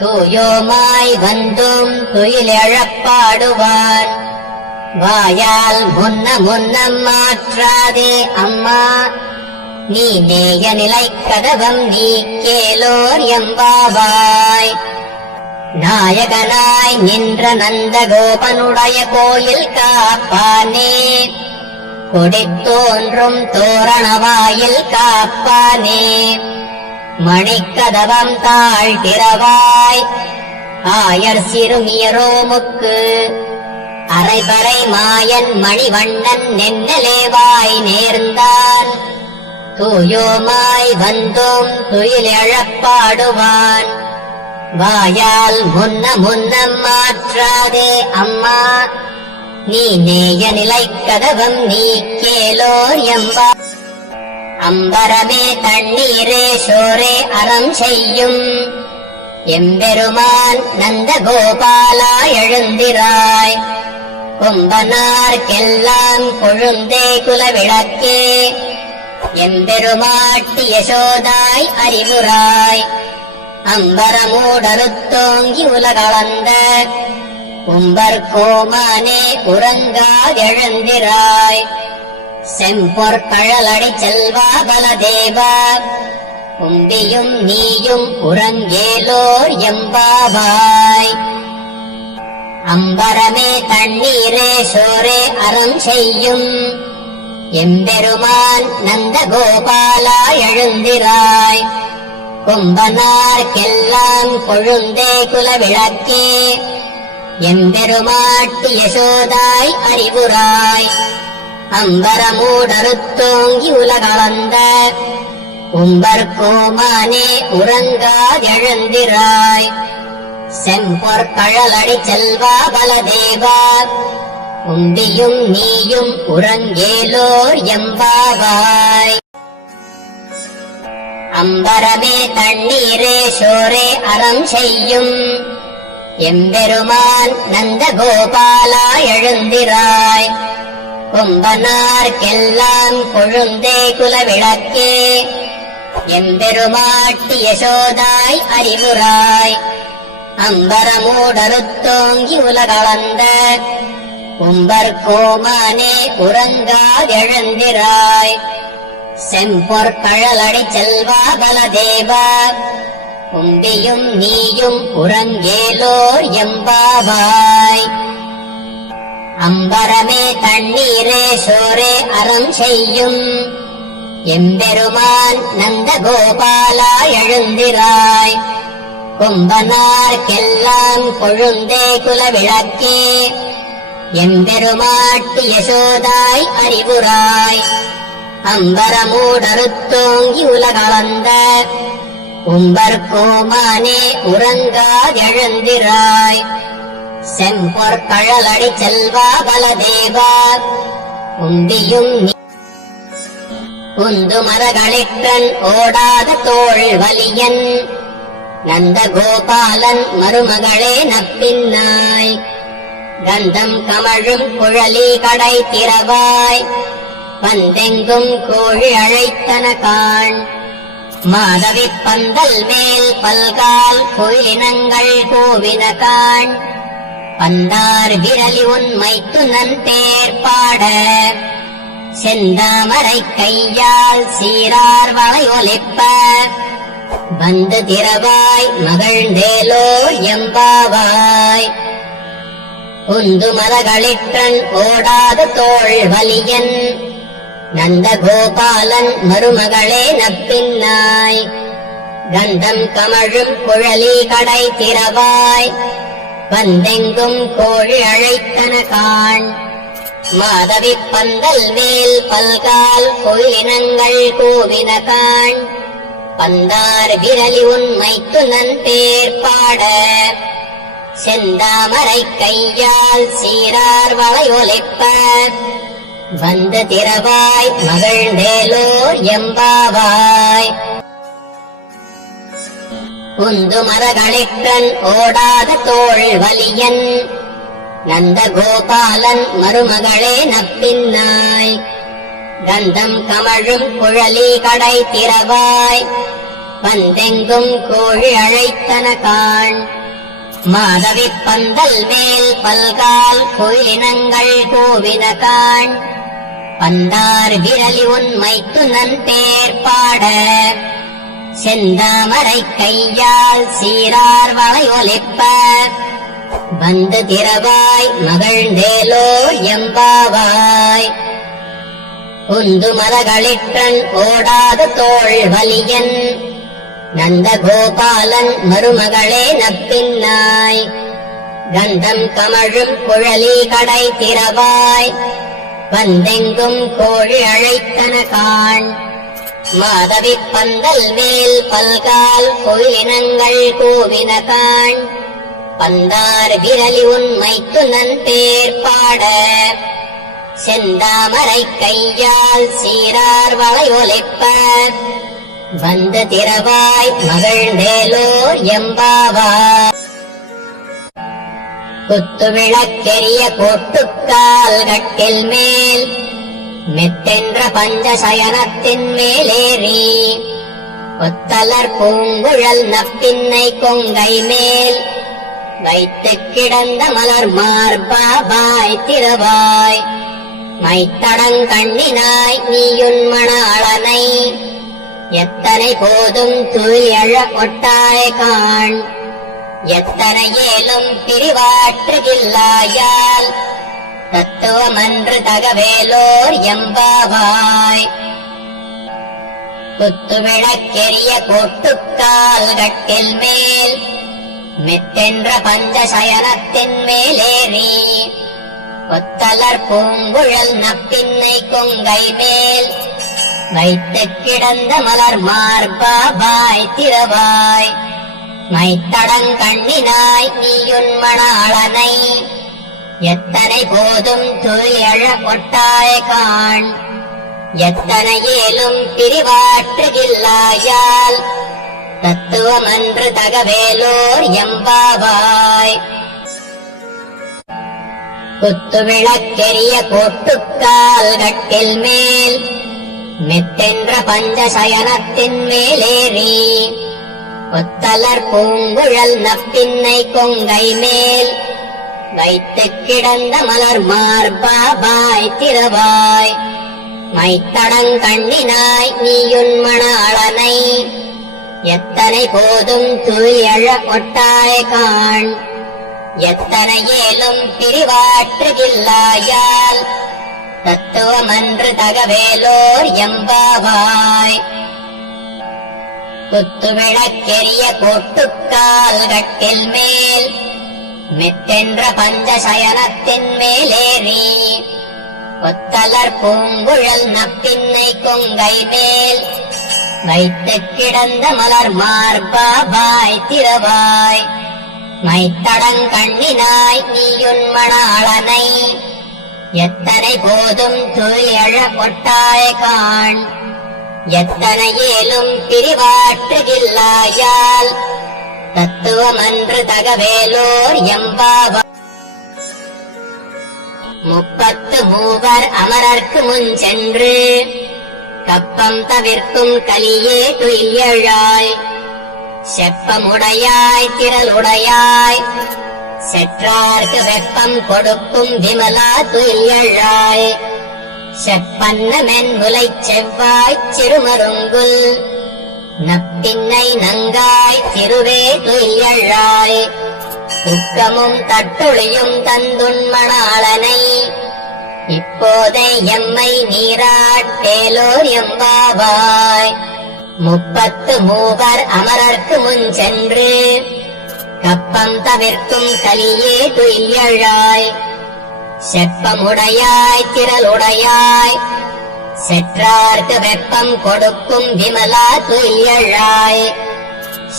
தூயோமாய் வந்தும் துயிலெழப்பாடுவான். வாயால் முன்னம் மாற்றாதே அம்மா, நீ நேய நிலைக்கதவம் நீ கேளோர் எம்பாவாய். நாயகனாய் நின்ற நந்தகோபனுடைய கோயில் காப்பானே, கொடித்தோன்றும் தோரணவாயில் காப்பானே, மணிக்கதவம் தாழ்கிறவாய். ஆயர் சிறுமியரோமுக்கு அரைபறை மாயன் மணிவண்ணன் நென்னலேவாய் நேர்ந்தான். தூயோமாய் வந்தும் துயிலெழப்பாடுவான். வாயால் முன்னம் மாற்றாதே அம்மா, நீ நேய நிலைக்கதவம் நீ கேளோர் எம்பா. அம்பரமே தண்ணீரே சோரே அறம் செய்யும் எம்பெருமான் நந்தகோபாலா எழுந்திராய். கொம்பனார்க்கெல்லாம் கொழுந்தே குலவிளக்கே, எம்பெருமாட்டி யசோதாய் அறிவுராய். அம்பரமூடறுத்தோங்கி உலகளந்த உம்பர்கோமானே உறங்காதெழுந்திராய். செம்பொற்கழலடி செல்வா பலதேவா, உம்பியும் நீயும் உறங்கேலோர் எம்பாவாய். அம்பரமே தண்ணீரே சோரே அறம் செய்யும் எம்பெருமான் நந்தகோபாலா எழுந்திராய். கொம்பனார்க்கெல்லாம் கொழுந்தே குலவிளக்கே, எம்பெருமாட்டி யசோதாய் அறிவுராய். அம்பரமூடறுத்தோங்கி உலகளந்த உம்பர்கோமானே உறங்காதெழுந்திராய். செம்பொற்கழலடி செல்வா பலதேவா, உம்பியும் நீயும் உறங்கேலோர் எம்பாவாய். அம்பரமே தண்ணீரே சோரே அறம் செய்யும் எம்பெருமான் நந்தகோபாலா எழுந்திராய். கொம்பனார்க்கெல்லாம் கொழுந்தே குலவிளக்கே, எம்பெருமாட்டி யசோதாய் அறிவுராய். அம்பரமூடறுத்தோங்கி உலகளந்த உம்பர்கோமானே உறங்காதெழுந்திராய். செம்பொற்கழலடி செல்வா பலதேவா, உம்பியும் நீயும் உறங்கேலோர் எம்பாவாய். அம்பரமே தண்ணீரே சோரே அறம் செய்யும் எம்பெருமான் நந்தகோபாலா எழுந்திராய். கொம்பனார்க்கெல்லாம் கொழுந்தே குலவிளக்கே, எம்பெருமாட்டி யசோதாய் அறிவுராய். அம்பரமூடறுத்தோங்கி உலகளந்த உம்பர்கோமானே உறங்காதெழுந்திராய். செம்பொற்கழலடி செல்வா பலதேவா, உம்பியும் உந்து மரகளிற்றன் ஓடாத தோள் வலியன் நந்தகோபாலன் மருமகளே நப்பின்னாய். கந்தம் கமழும் குழலி கடை திறவாய், பந்தெங்கும் கோழி அழைத்தன காண். மாதவி பந்தல் மேல் பல்கால் கோயிலினங்கள் கோவின காண். பந்தார் விரலி உன்மைத்து நன் பேர் பாட, செந்தாமரை கையால் சீரார் வளை ஒலிப்ப. வந்து திறவாய் மகிழ்ந்தேலோர் எம்பாவாய். உந்து மரகளிற்றன் ஓடாத தோள் வலியன் நந்தகோபாலன் மருமகளே நப்பின்னாய். கந்தம் கமழும் குழலி கடை திறவாய், வந்தெங்கும் கோழி அழைத்தன காண். மாதவி பந்தல் மேல் பல்கால் கோயிலினங்கள் கோவினகான் பந்தார் விரலி உண்மைத்து நன்பேர் பாட செந்தாமரை கையால் சீரார் வளையொலிப்ப வந்து திரவாய் மகிழ்ந்தேலோர் எம்பாவாய். உந்து மரகளிற்றன் ஓடாத தோள் வலியன் நந்த கோபாலன் மருமகளே நப்பின்னாய் கந்தம் கமழும் குழலி கடை திரவாய் வந்தெங்கும் கோழி அழைத்தன காண். மாதவி பந்தல் மேல் பல்கால் கோயிலினங்கள் கோவினகான் பந்தார் விரலி உண்மைத்து நன்பேர் பாட செந்தாமரை கையால் சீரார் வளையொலிப்ப வந்து திரவாய் மகிழ்ந்தேலோர் எம்பாவாய். உந்து மரகளிற்றன் ஓடாத தோள் வலியன் நந்த கோபாலன் மருமகளே நப்பின்னாய் கந்தம் கமழும் குழலி கடை திரவாய் வந்தெங்கும் கோழி அழைத்தன காண். மாதவி பந்தல் மேல் பல்கால் கோயிலினங்கள் கோவினகான் பந்தார் விரலி உண்மைத்து நன்பேர் பாட செந்தாமரை கையால் சீரார் வளையொலிப்ப வந்து திரவாய் மகிழ்ந்தேலோர் எம்பாவாய். குத்து விளக்கெரிய கோட்டுக்கால் கட்டில் மேல் மெத்தென்ற பஞ்சசயனத்தின் மேலேறி ஒத்தலர் பூங்குழல் நப்பின்னை கொங்கை மேல் வைத்து கிடந்த மலர் மார்பாவாய் திரவாய் மைத்தடங்கண்ணினாய் நீயுன் மணாளனை எத்தனை போதும் துயழ கொட்டாய் காண். எத்தனை ஏலும் பிரிவாற்றுகில்லாயால் தத்துவமன்று தகவேலோர் எம்பாவாய். குத்து விளக்கெரிய கோட்டுக்கால் கட்டில் மேல் மெத்தென்ற பஞ்சசயனத்தின் மேலேறி ஒத்தலர் பூங்குழல் நப்பின்னை கொங்கை மேல் வைத்து கிடந்த மலர் மார்பாவாய் திரவாய் மைத்தடங்கண்ணினாய் நீயுன் மணாளனை எத்தனை போதும் துயழ கொட்டாய் காண். எத்தனை ஏலும் பிரிவாற்றுகில்லாயால் தத்துவமன்று தகவேலோர் எம்பாவாய். குத்து விளக்கெரிய கோட்டுக்கால் கட்டில் மேல் மெத்தென்ற பஞ்சசயனத்தின் மேலேறி ஒத்தலர் பூங்குழல் நப்பின்னை கொங்கை மேல் வைத்து கிடந்த மலர் மார்பாவாய் திரவாய் மைத்தடங்கண்ணினாய் நீயுன் மணாளனை எத்தனை போதும் துயழ கொட்டாய் காண். எத்தனை ஏலும் பிரிவாற்றுகில்லாயால் தத்துவமன்று தகவேலோர் எம்பாவாய். குத்து விளக்கெரிய கோட்டுக்கால் கட்டில் மேல் மெத்தென்ற பஞ்சசயனத்தின் மேலேறி ஒத்தலர் பூங்குழல் நப்பின்னை கொங்கை மேல் வைத்து கிடந்த மலர் மார்பாவாய் திரவாய் மைத்தடங்கண்ணினாய் நீயுன் மணாளனை எத்தனை போதும் துயழ கொட்டாய் காண். எத்தனை ஏலும் பிரிவாற்றுகில்லாயால் தத்துவமன்று தகவேலோர் எம்பாவாய். 33 அமரர்க்கு முன் சென்று கப்பம் தவிர்க்கும் கலியே துயிலழாய் செப்பமுடையாய் திரளுடையாய் செற்றார்க்கு வெப்பம் கொடுக்கும் விமலா துயிலழாய் செப்பன்ன மென்முலை செவ்வாய் சிறுமருங்குல் நப்பின்னை நங்காய் திருவே துயிலழாய் துக்கமும் தட்டுளியும் தந்துண்மணாளனை இப்போதை எம்மை நீராட்டேலோர் எம்பாவாய். 33 அமரர்க்கு முன் சென்று கப்பம் தவிர்க்கும் கலியே துயிலழாய் செப்பமுடையாய் திரளுடையாய் செற்றார்க்கு வெப்பம் கொடுக்கும் விமலா துயிலழாய்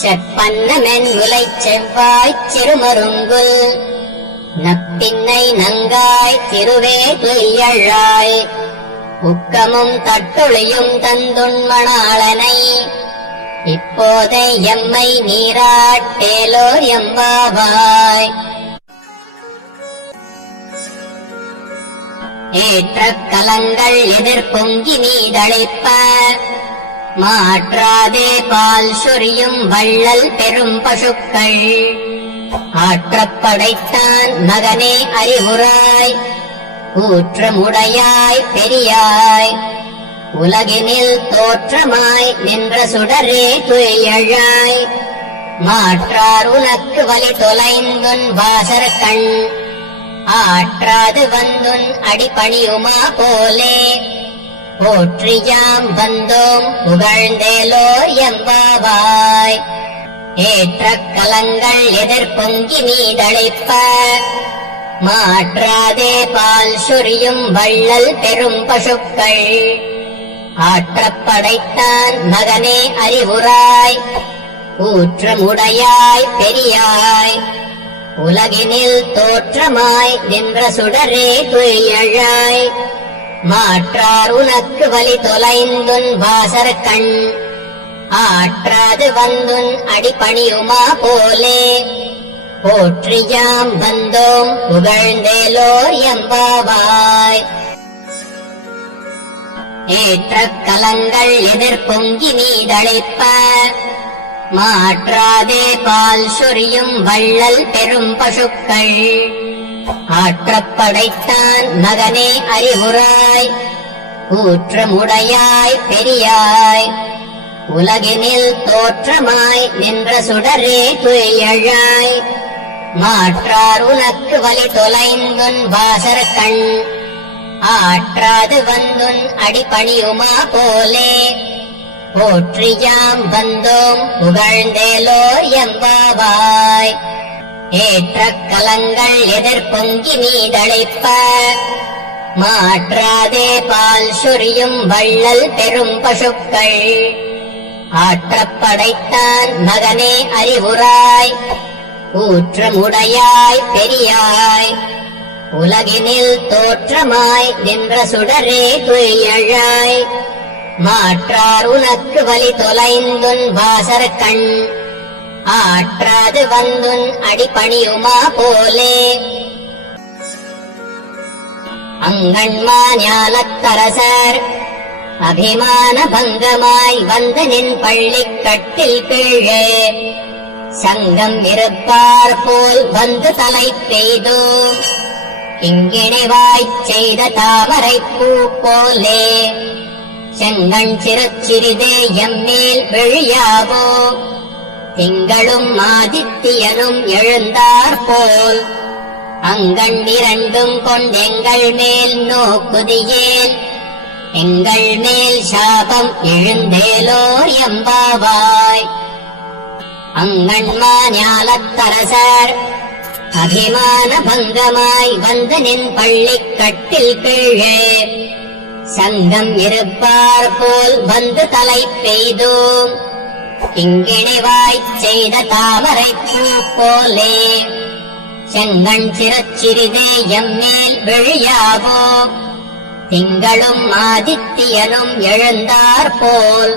செப்பன்னமென் உலைச் செவ்வாய்ச் சிறுமருங்குல் நப்பின்னை நங்காய் திருவே துயிலழாய் உக்கமும் தட்டொழியும் தந்துண்மணாளனை இப்போதை எம்மை நீராட்டேலோர் எம்பாவாய். ஏற்ற கலங்கள் எதிர்பொங்கி மீதழைப்ப மாற்றாதே பால் சொரியும் வள்ளல் பெரும் பசுக்கள் ஆற்றப் படைத்தான் மகனே அறிவுராய் ஊற்றமுடையாய் பெரியாய் உலகினில் தோற்றமாய் நின்ற சுடரே துயிலழாய் மாற்றார் உனக்கு வலி தொலைந்துன் வாசர் கண் ஆற்றாது வந்துன் அடிபணியுமா போலே போற்றியாம் வந்தோம் புகழ்ந்தேலோர் எம்பாவாய். ஏற்ற கலங்கள் எதிர்பொங்கி மீதழைப்ப மாற்றாதே பால் சொரியும் வள்ளல் பெரும் பசுக்கள் ஆற்றப் படைத்தான் மகனே அறிவுராய் ஊற்றமுடையாய் பெரியாய் உலகினில் தோற்றமாய் நின்ற சுடரே துயிலழாய் மாற்றார் உனக்கு வலி தொலைந்துன் வாசர் கண் ஆற்றாது வந்துன் அடிபணியுமா போலே போற்றியாம் வந்தோம் புகழ்ந்தேலோர் எம்பாவாய். ஏற்ற கலங்கள் எதிர்பொங்கி மீதழைப்ப மாற்றாதே பால் சொரியும் வள்ளல் பெரும் பசுக்கள் ஆற்றப் படைத்தான் மகனே அறிவுராய் ஊற்றமுடையாய் பெரியாய் உலகினில் தோற்றமாய் நின்ற சுடரே துயிலழாய் மாற்றார் உனக்கு வலி தொலைந்துன் வாசர் கண் ஆற்றாது வந்துன் அடிபணியுமா போலே போற்றியாம் வந்தோம் புகழ்ந்தேலோர் எம்பாவாய். ஏற்ற கலங்கள் எதிர்பொங்கி மீதழைப்ப மாற்றாதே பால் சொரியும் வள்ளல் பெரும் பசுக்கள் ஆற்றப் படைத்தான் மகனே அறிவுராய் ஊற்றமுடையாய் பெரியாய் உலகினில் தோற்றமாய் நின்ற சுடரே துயிலழாய் மாற்றார் உனக்கு வலி தொலைந்துன் வாசர் கண் ஆற்றாது வந்துன் அடிபணியுமா போலே அங்கண்மா ஞாலத்தரசர் அபிமான பங்கமாய் வந்த நின் பள்ளிக் கட்டில் கீழே சங்கம் இருப்பார் போல் வந்து தலை பெய்தோ இங்கிணைவாய்ச் செய்த தாமரைப் பூ போலே செங்கண் சிறச்சிறிதே எம்மேல் விழியாவோ திங்களும் ஆதித்தியனும் எழுந்தார் போல் அங்கண் இரண்டும் கொண்டெங்கள் மேல் நோக்குதியேல் எங்கள் மேல் சாபம் எழுந்தேலோர் எம்பாவாய். அங்கண்மா ஞாலத்தரசர் அபிமான பங்கமாய் வந்த நின் பள்ளிக் கட்டில் கீழே சங்கம் இருப்பார் போல் வந்து தலை பெய்தோம் இங்கிணைவாய்ச் செய்த தாமரைப் பூ போலே செங்கண் சிறச்சிறிதே எம்மேல் விழியாவோ திங்களும் ஆதித்தியனும் எழுந்தார் போல்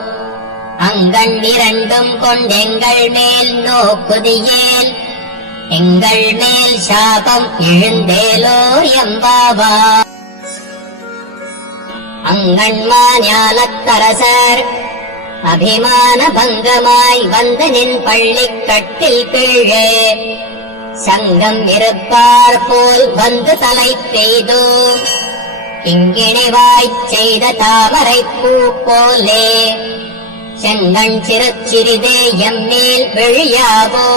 அங்கண் இரண்டும் கொண்டெங்கள் மேல் நோக்குதியேல் எங்கள் மேல் சாபம் எழுந்தேலோர் எம்பாவாய். அங்கண்மா ஞாலத்தரசர் அபிமான பங்கமாய் வந்த நின் பள்ளிக் கட்டில் கீழே சங்கம் இருப்பார் போல் வந்து தலை பெய்தோ இங்கிணைவாய்ச் செய்த தாமரைப் பூ போலே செங்கண் சிறச்சிறிதே எம்மேல் விழியாவோ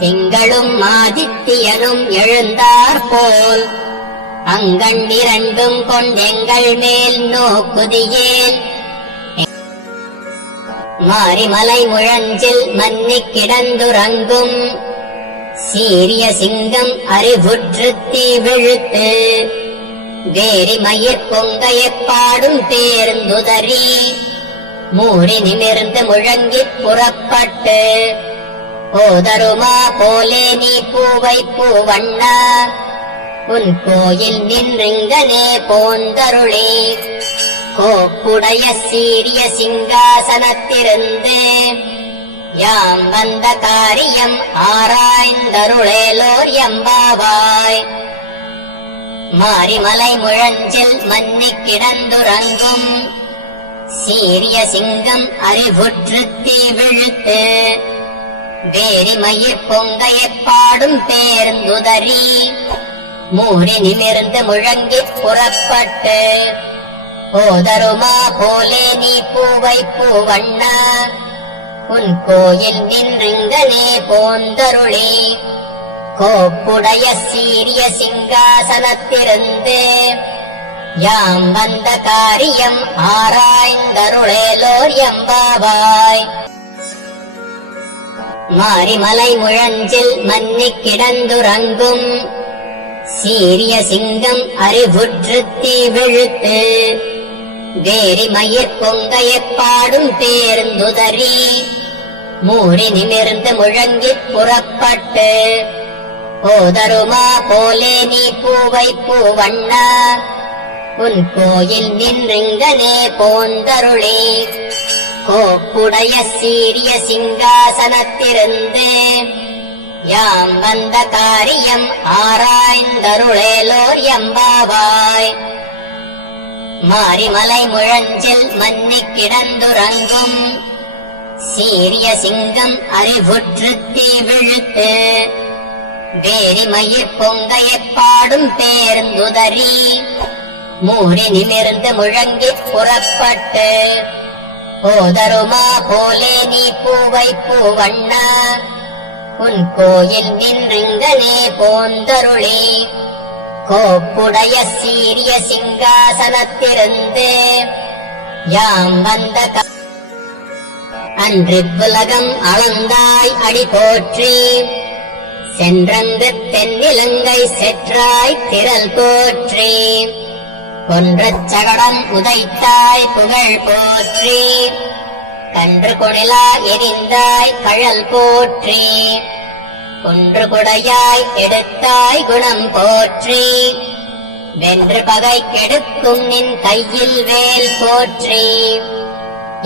திங்களும் ஆதித்தியனும் எழுந்தார் போல் அங்கண் இரண்டும் கொண்டெங்கள் மேல் நோக்குதியேல் மாரிமலை முழஞ்சில் மன்னிக் கிடந்துறங்கும் சீரிய சிங்கம் அறிவுற்று தீ விழுத்து வேரி மயிர் பொங்கையப் பாடும் பேருந்துதறி மூடி நிமிர்ந்து முழங்கிப் புறப்பட்டு போதருமா போலே நீ பூவை பூவண்ணா உன் கோயில் நின்றிங்கனே போந்தருளே கோப்புடைய சீரிய சிங்காசனத்திருந்து யாம் வந்த காரியம் ஆராய்ந்தருளேலோர் எம்பாவாய். மாரிமலை முழஞ்சில் மன்னிக் கிடந்துறங்கும் சீரிய சிங்கம் அறிவுற்று தீ விழுத்து வேரி மயிர் பொங்கையப் பாடும் பேருந்துதறி மூடி நிமிர்ந்து முழங்கிப் புறப்பட்டு போதருமா போலே நீ பூவை பூவண்ணா உன் கோயில் நின்றிங்கனே போந்தருளே கோப்புடைய சீரிய சிங்காசனத்திருந்து யாம் வந்த காரியம் ஆராய்ந்தருளேலோர் எம்பாவாய். மாரிமலை முழஞ்சில் மன்னிக் கிடந்துறங்கும் சீரிய சிங்கம் அறிவுற்று தீ விழுத்து வேரி மயிர் பொங்கையப் பாடும் பேருந்துதறி மூடி நிமிர்ந்து முழங்கிப் புறப்பட்டு போதருமா போலே நீ பூவை பூவண்ணா உன் கோயில் நின்றிங்கனே போந்தருளே கோப்புடைய சீரிய சிங்காசனத்திருந்து யாம் வந்த காரியம் ஆராய்ந்தருளேலோர் எம்பாவாய். மாரிமலை முழஞ்சில் மன்னிக் கிடந்துறங்கும் சீரிய சிங்கம் அறிவுற்று தீ விழுத்து வேரி மயிர் பொங்கையப் பாடும் பேருந்துதறி மூடி நிமிர்ந்து முழங்கிப் புறப்பட்டு போதருமா போலே நீ பூவை பூவண்ணா உன் கோயில் நின்றிங்கனே போந்தருளே கோப்புடைய சீரிய சிங்காசனத்திருந்து யாம் வந்த அன்றிப்புலகம் அளந்தாய் அடி போற்றி சென்றங்கு தென்னிலங்கை செற்றாய் திரள் போற்றி கொன்றச் சகடம் உதைத்தாய் புகழ் போற்றி கன்று கொணிலா எரிந்தாய் கழல் போற்றி குன்று குடையாய் எடுத்தாய் குணம் போற்றி வென்று பகை கெடுக்கும் நின் கையில் வேல் போற்றி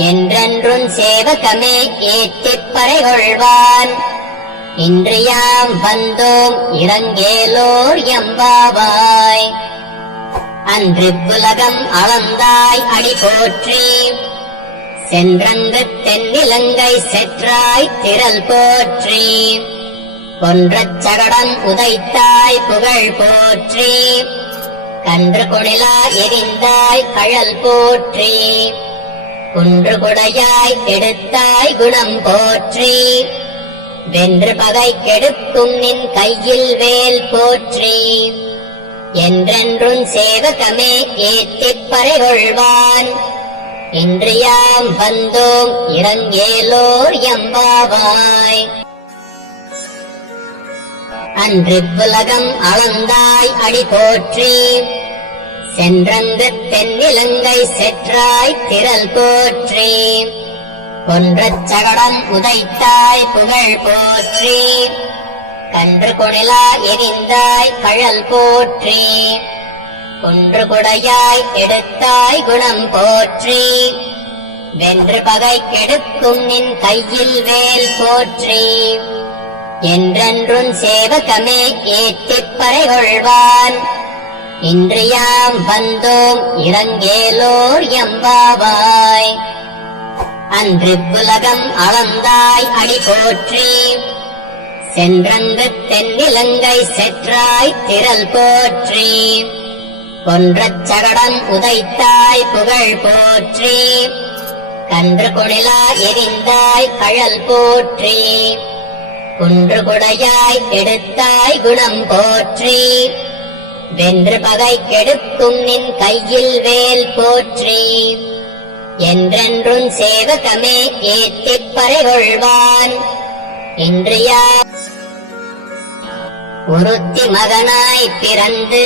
என்றென்றும் சேவகமே ஏத்திப் பறை கொள்வான் இன்று யாம் வந்தோம் இறங்கேலோர் எம்பாவாய். அன்றிப்புலகம் அளந்தாய் அடி போற்றி சென்றங்கு தென்னிலங்கை செற்றாய் திரள் போற்றி கொன்றச் சகடம் உதைத்தாய் புகழ் போற்றி கன்று கொணிலா எரிந்தாய் கழல் போற்றி குன்று குடையாய் எடுத்தாய் குணம் போற்றி வென்று பகை கெடுக்கும் நின் கையில் வேல் போற்றி என்றென்றும் சேவகமே ஏத்திப் பறை கொள்வான் இன்று யாம் வந்தோம் இறங்கேலோர் எம்பாவாய். அன்றிப்புலகம் அளந்தாய் அடி போற்றி சென்றங்கு தென்னிலங்கை செற்றாய் திரள் போற்றி கொன்றச் சகடம் உதைத்தாய் புகழ் போற்றி கன்று கொணிலா எரிந்தாய் கழல் போற்றி குன்று குடையாய் எடுத்தாய் குணம் போற்றி வென்று பகை கெடுக்கும் நின் கையில் வேல் போற்றி என்றென்றும் சேவகமே ஏத்திப் பறை கொள்வான் இன்று யாம் வந்தோம் இறங்கேலோர் எம்பாவாய். அன்றிப்புலகம் அளந்தாய் அடி போற்றி சென்றங்கு தென்னிலங்கை செற்றாய் திரள் போற்றி கொன்றச் சகடம் உதைத்தாய் புகழ் போற்றி கன்று கொணிலா எரிந்தாய் கழல் போற்றி குன்று குடையாய் எடுத்தாய் குணம் போற்றி வென்று பகை கெடுக்கும் நின் கையில் வேல் போற்றி என்றென்றும் சேவகமே ஏத்திப் பறை கொள்வான் இன்று யாம் ஒருத்தி மகனாய் பிறந்து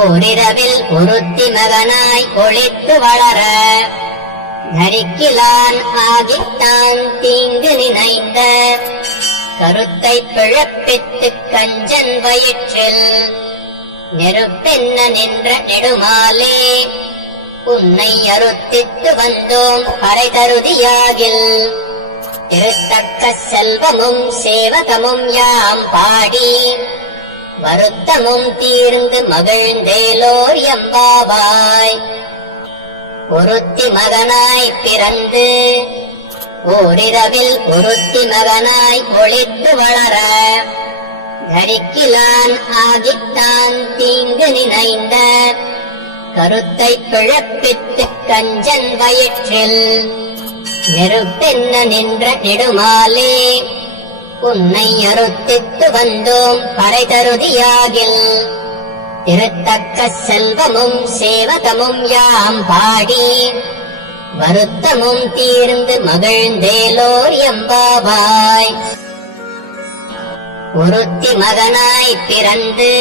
ஓரிரவில் ஒருத்தி மகனாய் ஒளித்து வளர நரிக்கிலான் ஆகித்தான் தீங்கு நினைந்த கருத்தை பிழப்பித்துக் கஞ்சன் வயிற்றில் நெருப்பென்ன நின்ற நெடுமாலே உன்னை அறுத்தித்து வந்தோம் பறை தருதியாகில் திருத்தக்க செல்வமும் சேவகமும் யாம் பாடி வருத்தமும் தீர்ந்து மகிழ்ந்தேலோர் எம்பாவாய். ஒருத்தி மகனாய் பிறந்து ஓரிரவில் ஒருத்தி மகனாய் ஒளித்து வளர நரிக்கிலான் ஆகித்தான் தீங்கு நினைந்த கருத்தை பிழப்பித்துக் கஞ்சன் வயிற்றில் நெருப்பென்ன நின்ற நெடுமாலே உன்னை அறுத்தித்து வந்தோம் பறை தருதியாகில் திருத்தக்க செல்வமும் சேவகமும் யாம் பாடி வருத்தமும் தீர்ந்து மகிழ்ந்தேலோர் எம்பாவாய். ஒருத்தி மகனாய் பிறந்து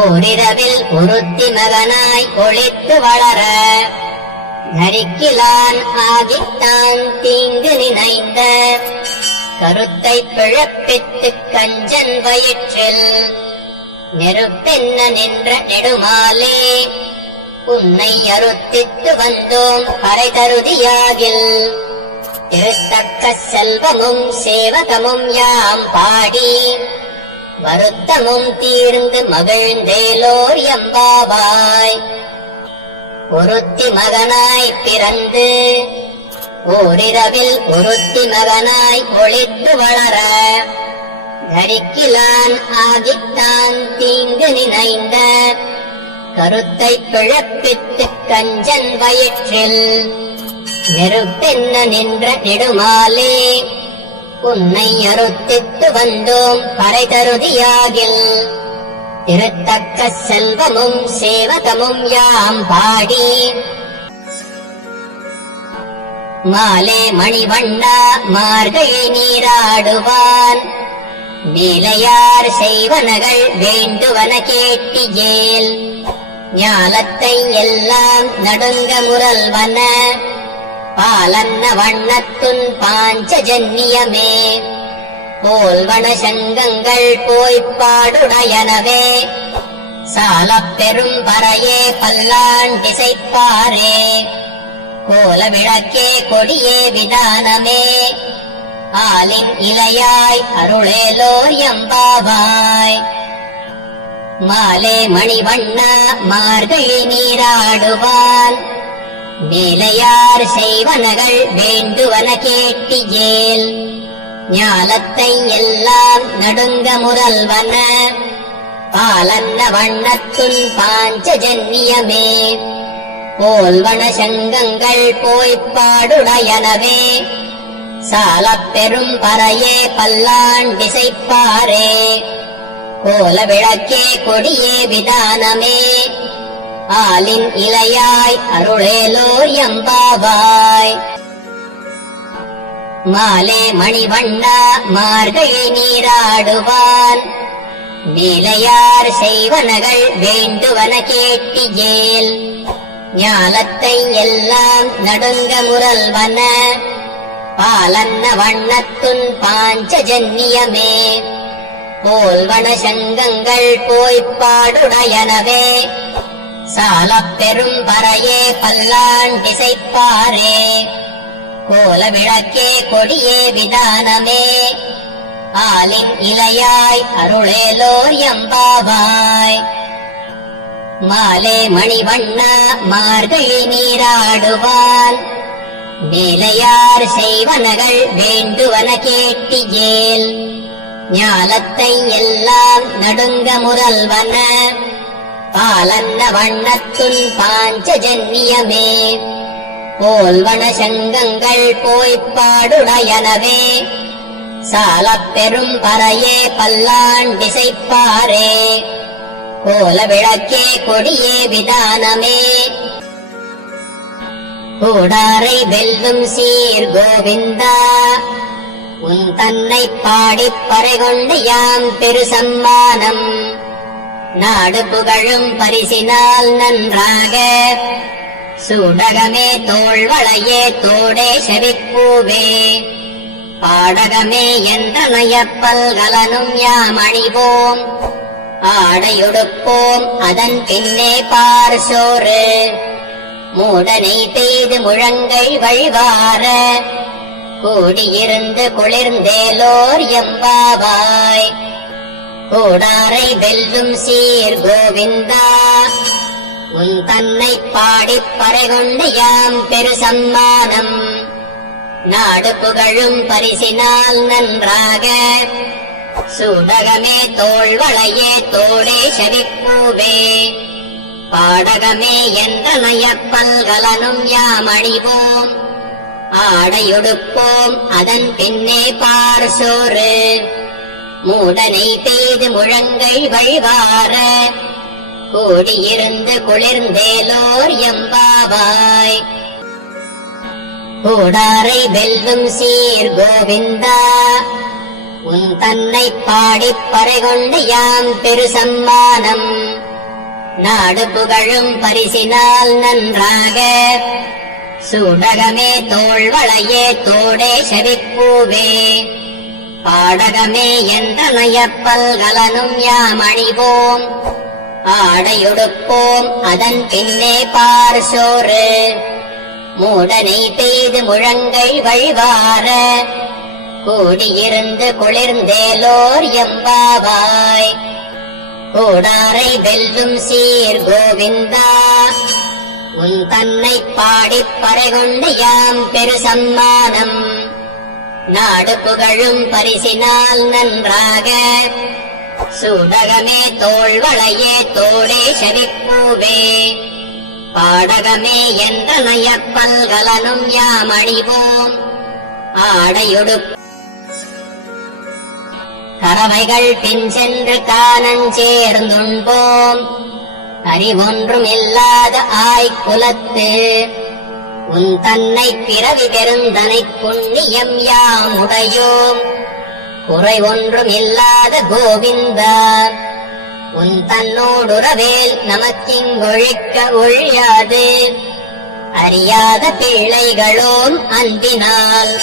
ஓரிரவில் ஒருத்தி மகனாய் ஒளித்து வளர நரிக்கிலான் ஆகித்தான் தீங்கு நினைந்த கருத்தை பிழப்பித்துக் கஞ்சன் வயிற்றில் நெருப்பென்ன நின்ற நெடுமாலே உன்னை அறுத்தித்து வந்தோம் பறை தருதியாகில் திருத்தக்க செல்வமும் சேவகமும் யாம் பாடி வருத்தமும் தீர்ந்து மகிழ்ந்தேலோர் எம்பாவாய். ஒருத்தி மகனாய் பிறந்து ஓரிரவில் ஒருத்தி மகனாய் ஒளித்து வளர நரிக்கிலான் ஆகித்தான் தீங்கு நினைந்த கருத்தை பிழப்பித்துக் கஞ்சன் வயிற்றில் நெருப்பென்ன நின்ற நெடுமாலே உன்னை அறுத்தித்து வந்தோம் பறை தருதியாகில் திருத்தக்க செல்வமும் சேவகமும் யாம் பாடி மாலே மணிவண்ணா மார்கழி நீராடுவான் நீலையார் செய்வனகள் வேண்டுவன கேட்டியேல் ஞாலத்தை எல்லாம் நடுங்க முரல்வன பாலன்ன வண்ணத்துன் பாஞ்சஜன்னியமே போல்வன சங்கங்கள் போய்ப்பாடுடையனவே சாலப் பெரும் பறையே பல்லாண்டிசைப்பாரே கோல விளக்கே கொடியே விதானமே ஆலின் இலையாய் அருளேலோர் எம்பாவாய். மாலே மணிவண்ணா மார்கழி நீராடுவான் மேலையார் செய்வனகள் வேண்டுவன கேட்டியேல் ஞாலத்தை எல்லாம் நடுங்க முரல்வன பாலன்ன வண்ணத்துன் பாஞ்சஜன்னியமே போல்வன சங்கங்கள் போய்ப்பாடுடையனவே சாலப் பெரும் பறையே பல்லாண்டிசைப்பாரே கோல விளக்கே கொடியே விதானமே ஆலின் இலையாய் அருளேலோர் எம்பாவாய். மாலே மணிவண்ணா மார்கழி நீராடுவான் மேலையார் செய்வனகள் வேண்டுவன கேட்டியேல் ஞாலத்தை எல்லாம் நடுங்க முரல்வன பாலன்ன வண்ணத்துன் பாஞ்சஜன்னியமே போல்வன சங்கங்கள் போய்ப்பாடுடையனவே சாலப் பெரும் பறையே பல்லாண்டிசைப்பாரே கோல விளக்கே கொடியே விதானமே ஆலின் இலையாய் அருளேலோர் எம்பாவாய். மாலே மணிவண்ணா மார்கழி நீராடுவான் மேலையார் செய்வனகள் வேண்டுவன கேட்டியேல் ஞாலத்தை எல்லாம் நடுங்க முரல்வன பாலன்ன வண்ணத்துன் பாஞ்சஜன்னியமே போல்வன சங்கங்கள் போய்ப்பாடுடையனவே சாலப் பெரும் பறையே பல்லாண்டிசைப்பாரே கோல விளக்கே கொடியே விதானமே கூடாரை வெல்லும் சீர் கோவிந்தா உன் தன்னை பாடிப் பறைகொண்டு யாம் பெரு சம்மானம் நாடு புகழும் பரிசினால் நன்றாக சூடகமே தோள்வளையே தோடே செவிப்பூவே பாடகமே என்ற நயப்பல்கலனும் யாம் அணிவோம் ஆடையுடுப்போம் அதன் பின்னே பார் சோறு மூடனை பெய்து முழங்கை வழிவார கூடியிருந்து குளிர்ந்தேலோர் எம்பாவாய் கோடாரை வெல்லும் சீர் கோவிந்தா உன் தன்னை பாடிப் பறைகொண்டு யாம் பெரு சம்மானம் நாடு புகழும் பரிசினால் நன்றாக சூடகமே தோள்வளையே தோடே செவிப்பூவே பாடகமே என்ற நயப்பல்கலனும் யாம் அணிவோம் ஆடையுடுப்போம் அதன் பின்னே பார் சோறு மூடனை பெய்து முழங்கை வழிவார கூடியிருந்து குளிர்ந்தேலோர் எம்பாவாய் கோடாரை வெல்லும் சீர் கோவிந்தா உன் தன்னை பாடிப் பறைகொண்டு யாம் பெரு சம்மானம் நாடு புகழும் பரிசினால் நன்றாக சூடகமே தோள்வளையே தோடே செவிப்பூவே பாடகமே என்ற நயப்பல்கலனும் யாம் அணிவோம் ஆடையுடுப்போம் அதன் பின்னே பார் சோறு மூடனை பெய்து முழங்கை வழிவார கூடியிருந்து குளிர்ந்தேலோர் எம்பாவாய் கோடாரை வெல்லும் சீர் கோவிந்தா உன் தன்னை பாடிப் பறைகொண்டு யாம் பெரு சம்மானம் நாடு புகழும் பரிசினால் நன்றாக சூடகமே தோள்வளையே தோடே செவிப்பூவே பாடகமே என்ற நயப்பல்கலனும் யாம் அணிவோம் ஆடையுடுப்போம் கறவைகள் பின் சென்று காணஞ்சேர்ந்துண்போம் அறிவொன்றும் இல்லாத ஆய்குலத்து உன் தன்னை பிறவி பெருந்தனை புண்ணியம் யாம் உடையோம் குறை ஒன்றும் இல்லாத கோவிந்தா உன் தன்னோடுறவேல் நமக்கிங்கொழிக்க ஒழியாது அறியாத பிள்ளைகளோம் அன்பினால்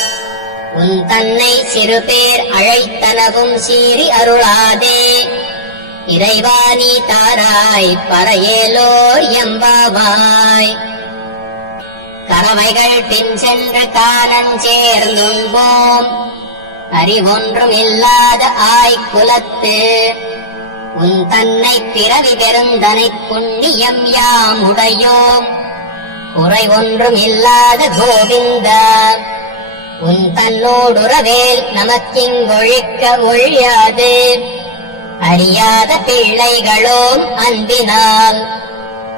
உன் தன்னை சிறுபேர் அழைத்தனவும் சீறி அருளாதே இறைவா நீ தாராய் பறையேலோர் எம்பாவாய் கறவைகள் பின் சென்று காணஞ்சேர்ந்துண்போம் அறிவொன்றும் இல்லாத ஆய்குலத்து உன் தன்னை பிறவி பெருந்தனை புண்ணியம் யாம் உடையோம் குறை ஒன்றும் இல்லாத கோவிந்தா உன் தன்னோடுறவேல் நமக்கிங்கொழிக்க ஒழியாது அறியாத பிள்ளைகளோம் அன்பினால்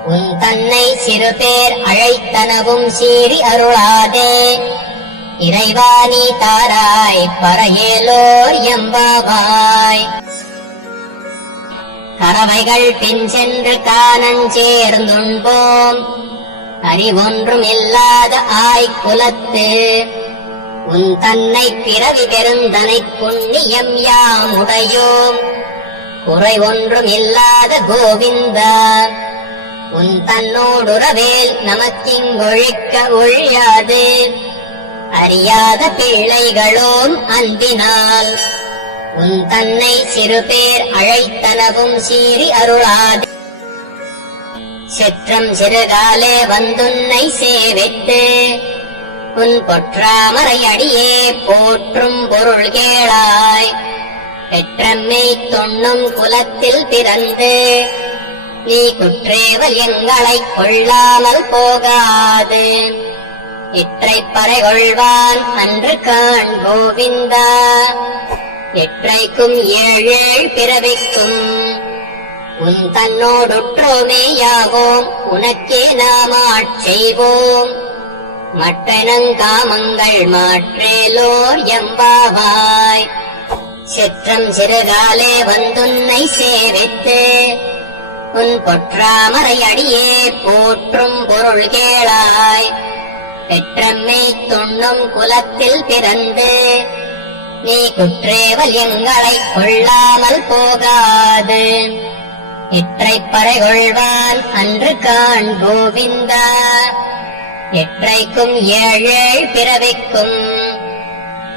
உன் தன்னை சிறுபேர் அழைத்தனவும் சீறி அருளாதே இறைவா நீ தாராய் பறையேலோர் எம்பாவாய் கறவைகள் பின் சென்று காணஞ்சேர்ந்துண்போம் அறிவொன்றும் இல்லாத ஆய்குலத்து உன் தன்னை பிறவி பெருந்தனை புண்ணியம் யாம் உடையோம் குறை ஒன்றும் இல்லாத கோவிந்தா உன் தன்னோடுறவேல் நமக்கிங்கொழிக்க ஒழியாது அறியாத பிள்ளைகளோம் அன்பினால் உன் தன்னை சிறுபேர் அழைத்தனவும் சீறி அருளாதே செற்றம் சிறுகாலே வந்துன்னை சேவித்து உன் பொற்றாமரை அடியே போற்றும் பொருள் கேளாய் பெற்றம்மை தொன்னும் குலத்தில் பிறந்து நீ குற்றேவல் எங்களைக் கொள்ளாமல் போகாது இற்றைப் பறைகொள்வான் அன்று காண் கோவிந்தா எற்றைக்கும் ஏழேழ் பிறவிக்கும் உன் தன்னோடுற்றோமேயாவோம் உனக்கே நாம் ஆட்செய்வோம் மற்றனங்காமங்கள் மாற்றேலோர் எம்பாவாய் சிற்றம் சிறுகாலே வந்துன்னை சேவித்து உன் பொற்றாமரை அடியே போற்றும் பொருள் கேளாய் பெற்றம்மை தொன்னும் குலத்தில் பிறந்து நீ குற்றேவல் எங்களைக் கொள்ளாமல் போகாது. இற்றைப் பறைகொள்வான் அன்று காண் கோவிந்தா. எற்றைக்கும் ஏழேழ் பிறவிக்கும்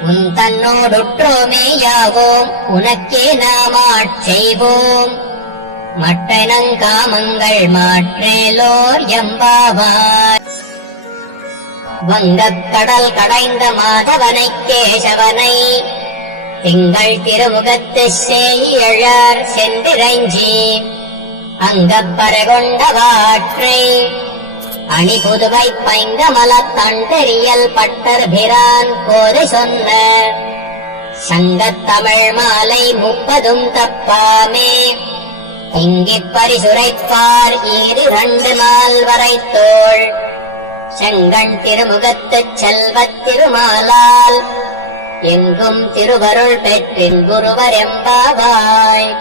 உன் தன்னோடுற்றோமேயாவோம். உனக்கே நாம் ஆட்செய்வோம். மட்டனங்காமங்கள் மாற்றேலோர் எம்பாவாய். வங்கக் கடல் கடைந்த மாதவனை கேசவனை திங்கள் திருமுகத்து சேயழார் சென்றிரைஞ்சி அங்கப்பறை வாற்றை அணி புதுவை பைங்கமலத் தண்டெறியல் பட்டர்பிரான் கோதை சொன்ன சங்கத் தமிழ் மாலை 30 தப்பாமே. இங்கிப் பரிசுரைப்பார் 2 நாள் வரைத்தோள் செங்கண் திருமுகத்துச் செல்வத் திருமாலால் எங்கும் திருவருள் பெற்றின் குருவர் எம்பாவாய்.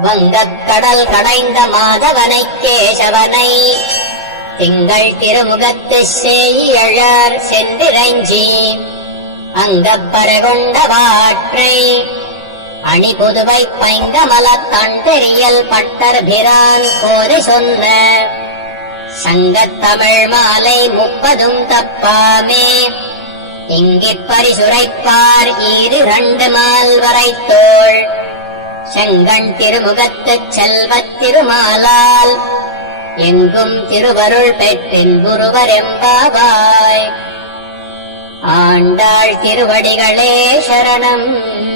வங்கக் கடல் கடைந்த மாதவனை கேசவனை திங்கள் திருமுகத்து சேயழார் சென்றிரைஞ்சி அங்கப்பறை வாற்றை அணி புதுவை பைங்கமலத் தண்டெறியல் பட்டர்பிரான் கோதை சொன்ன சங்கத் தமிழ் மாலை 30 தப்பாமே. இங்கிப் பரிசுரைப்பார் 2 நாள் வரைத்தோள் செங்கண் திருமுகத்துச் செல்வத் திருமாலால் எங்கும் திருவருள் பெற்றின் குருவர் எம்பாவாய். ஆண்டாள் திருவடிகளே சரணம்.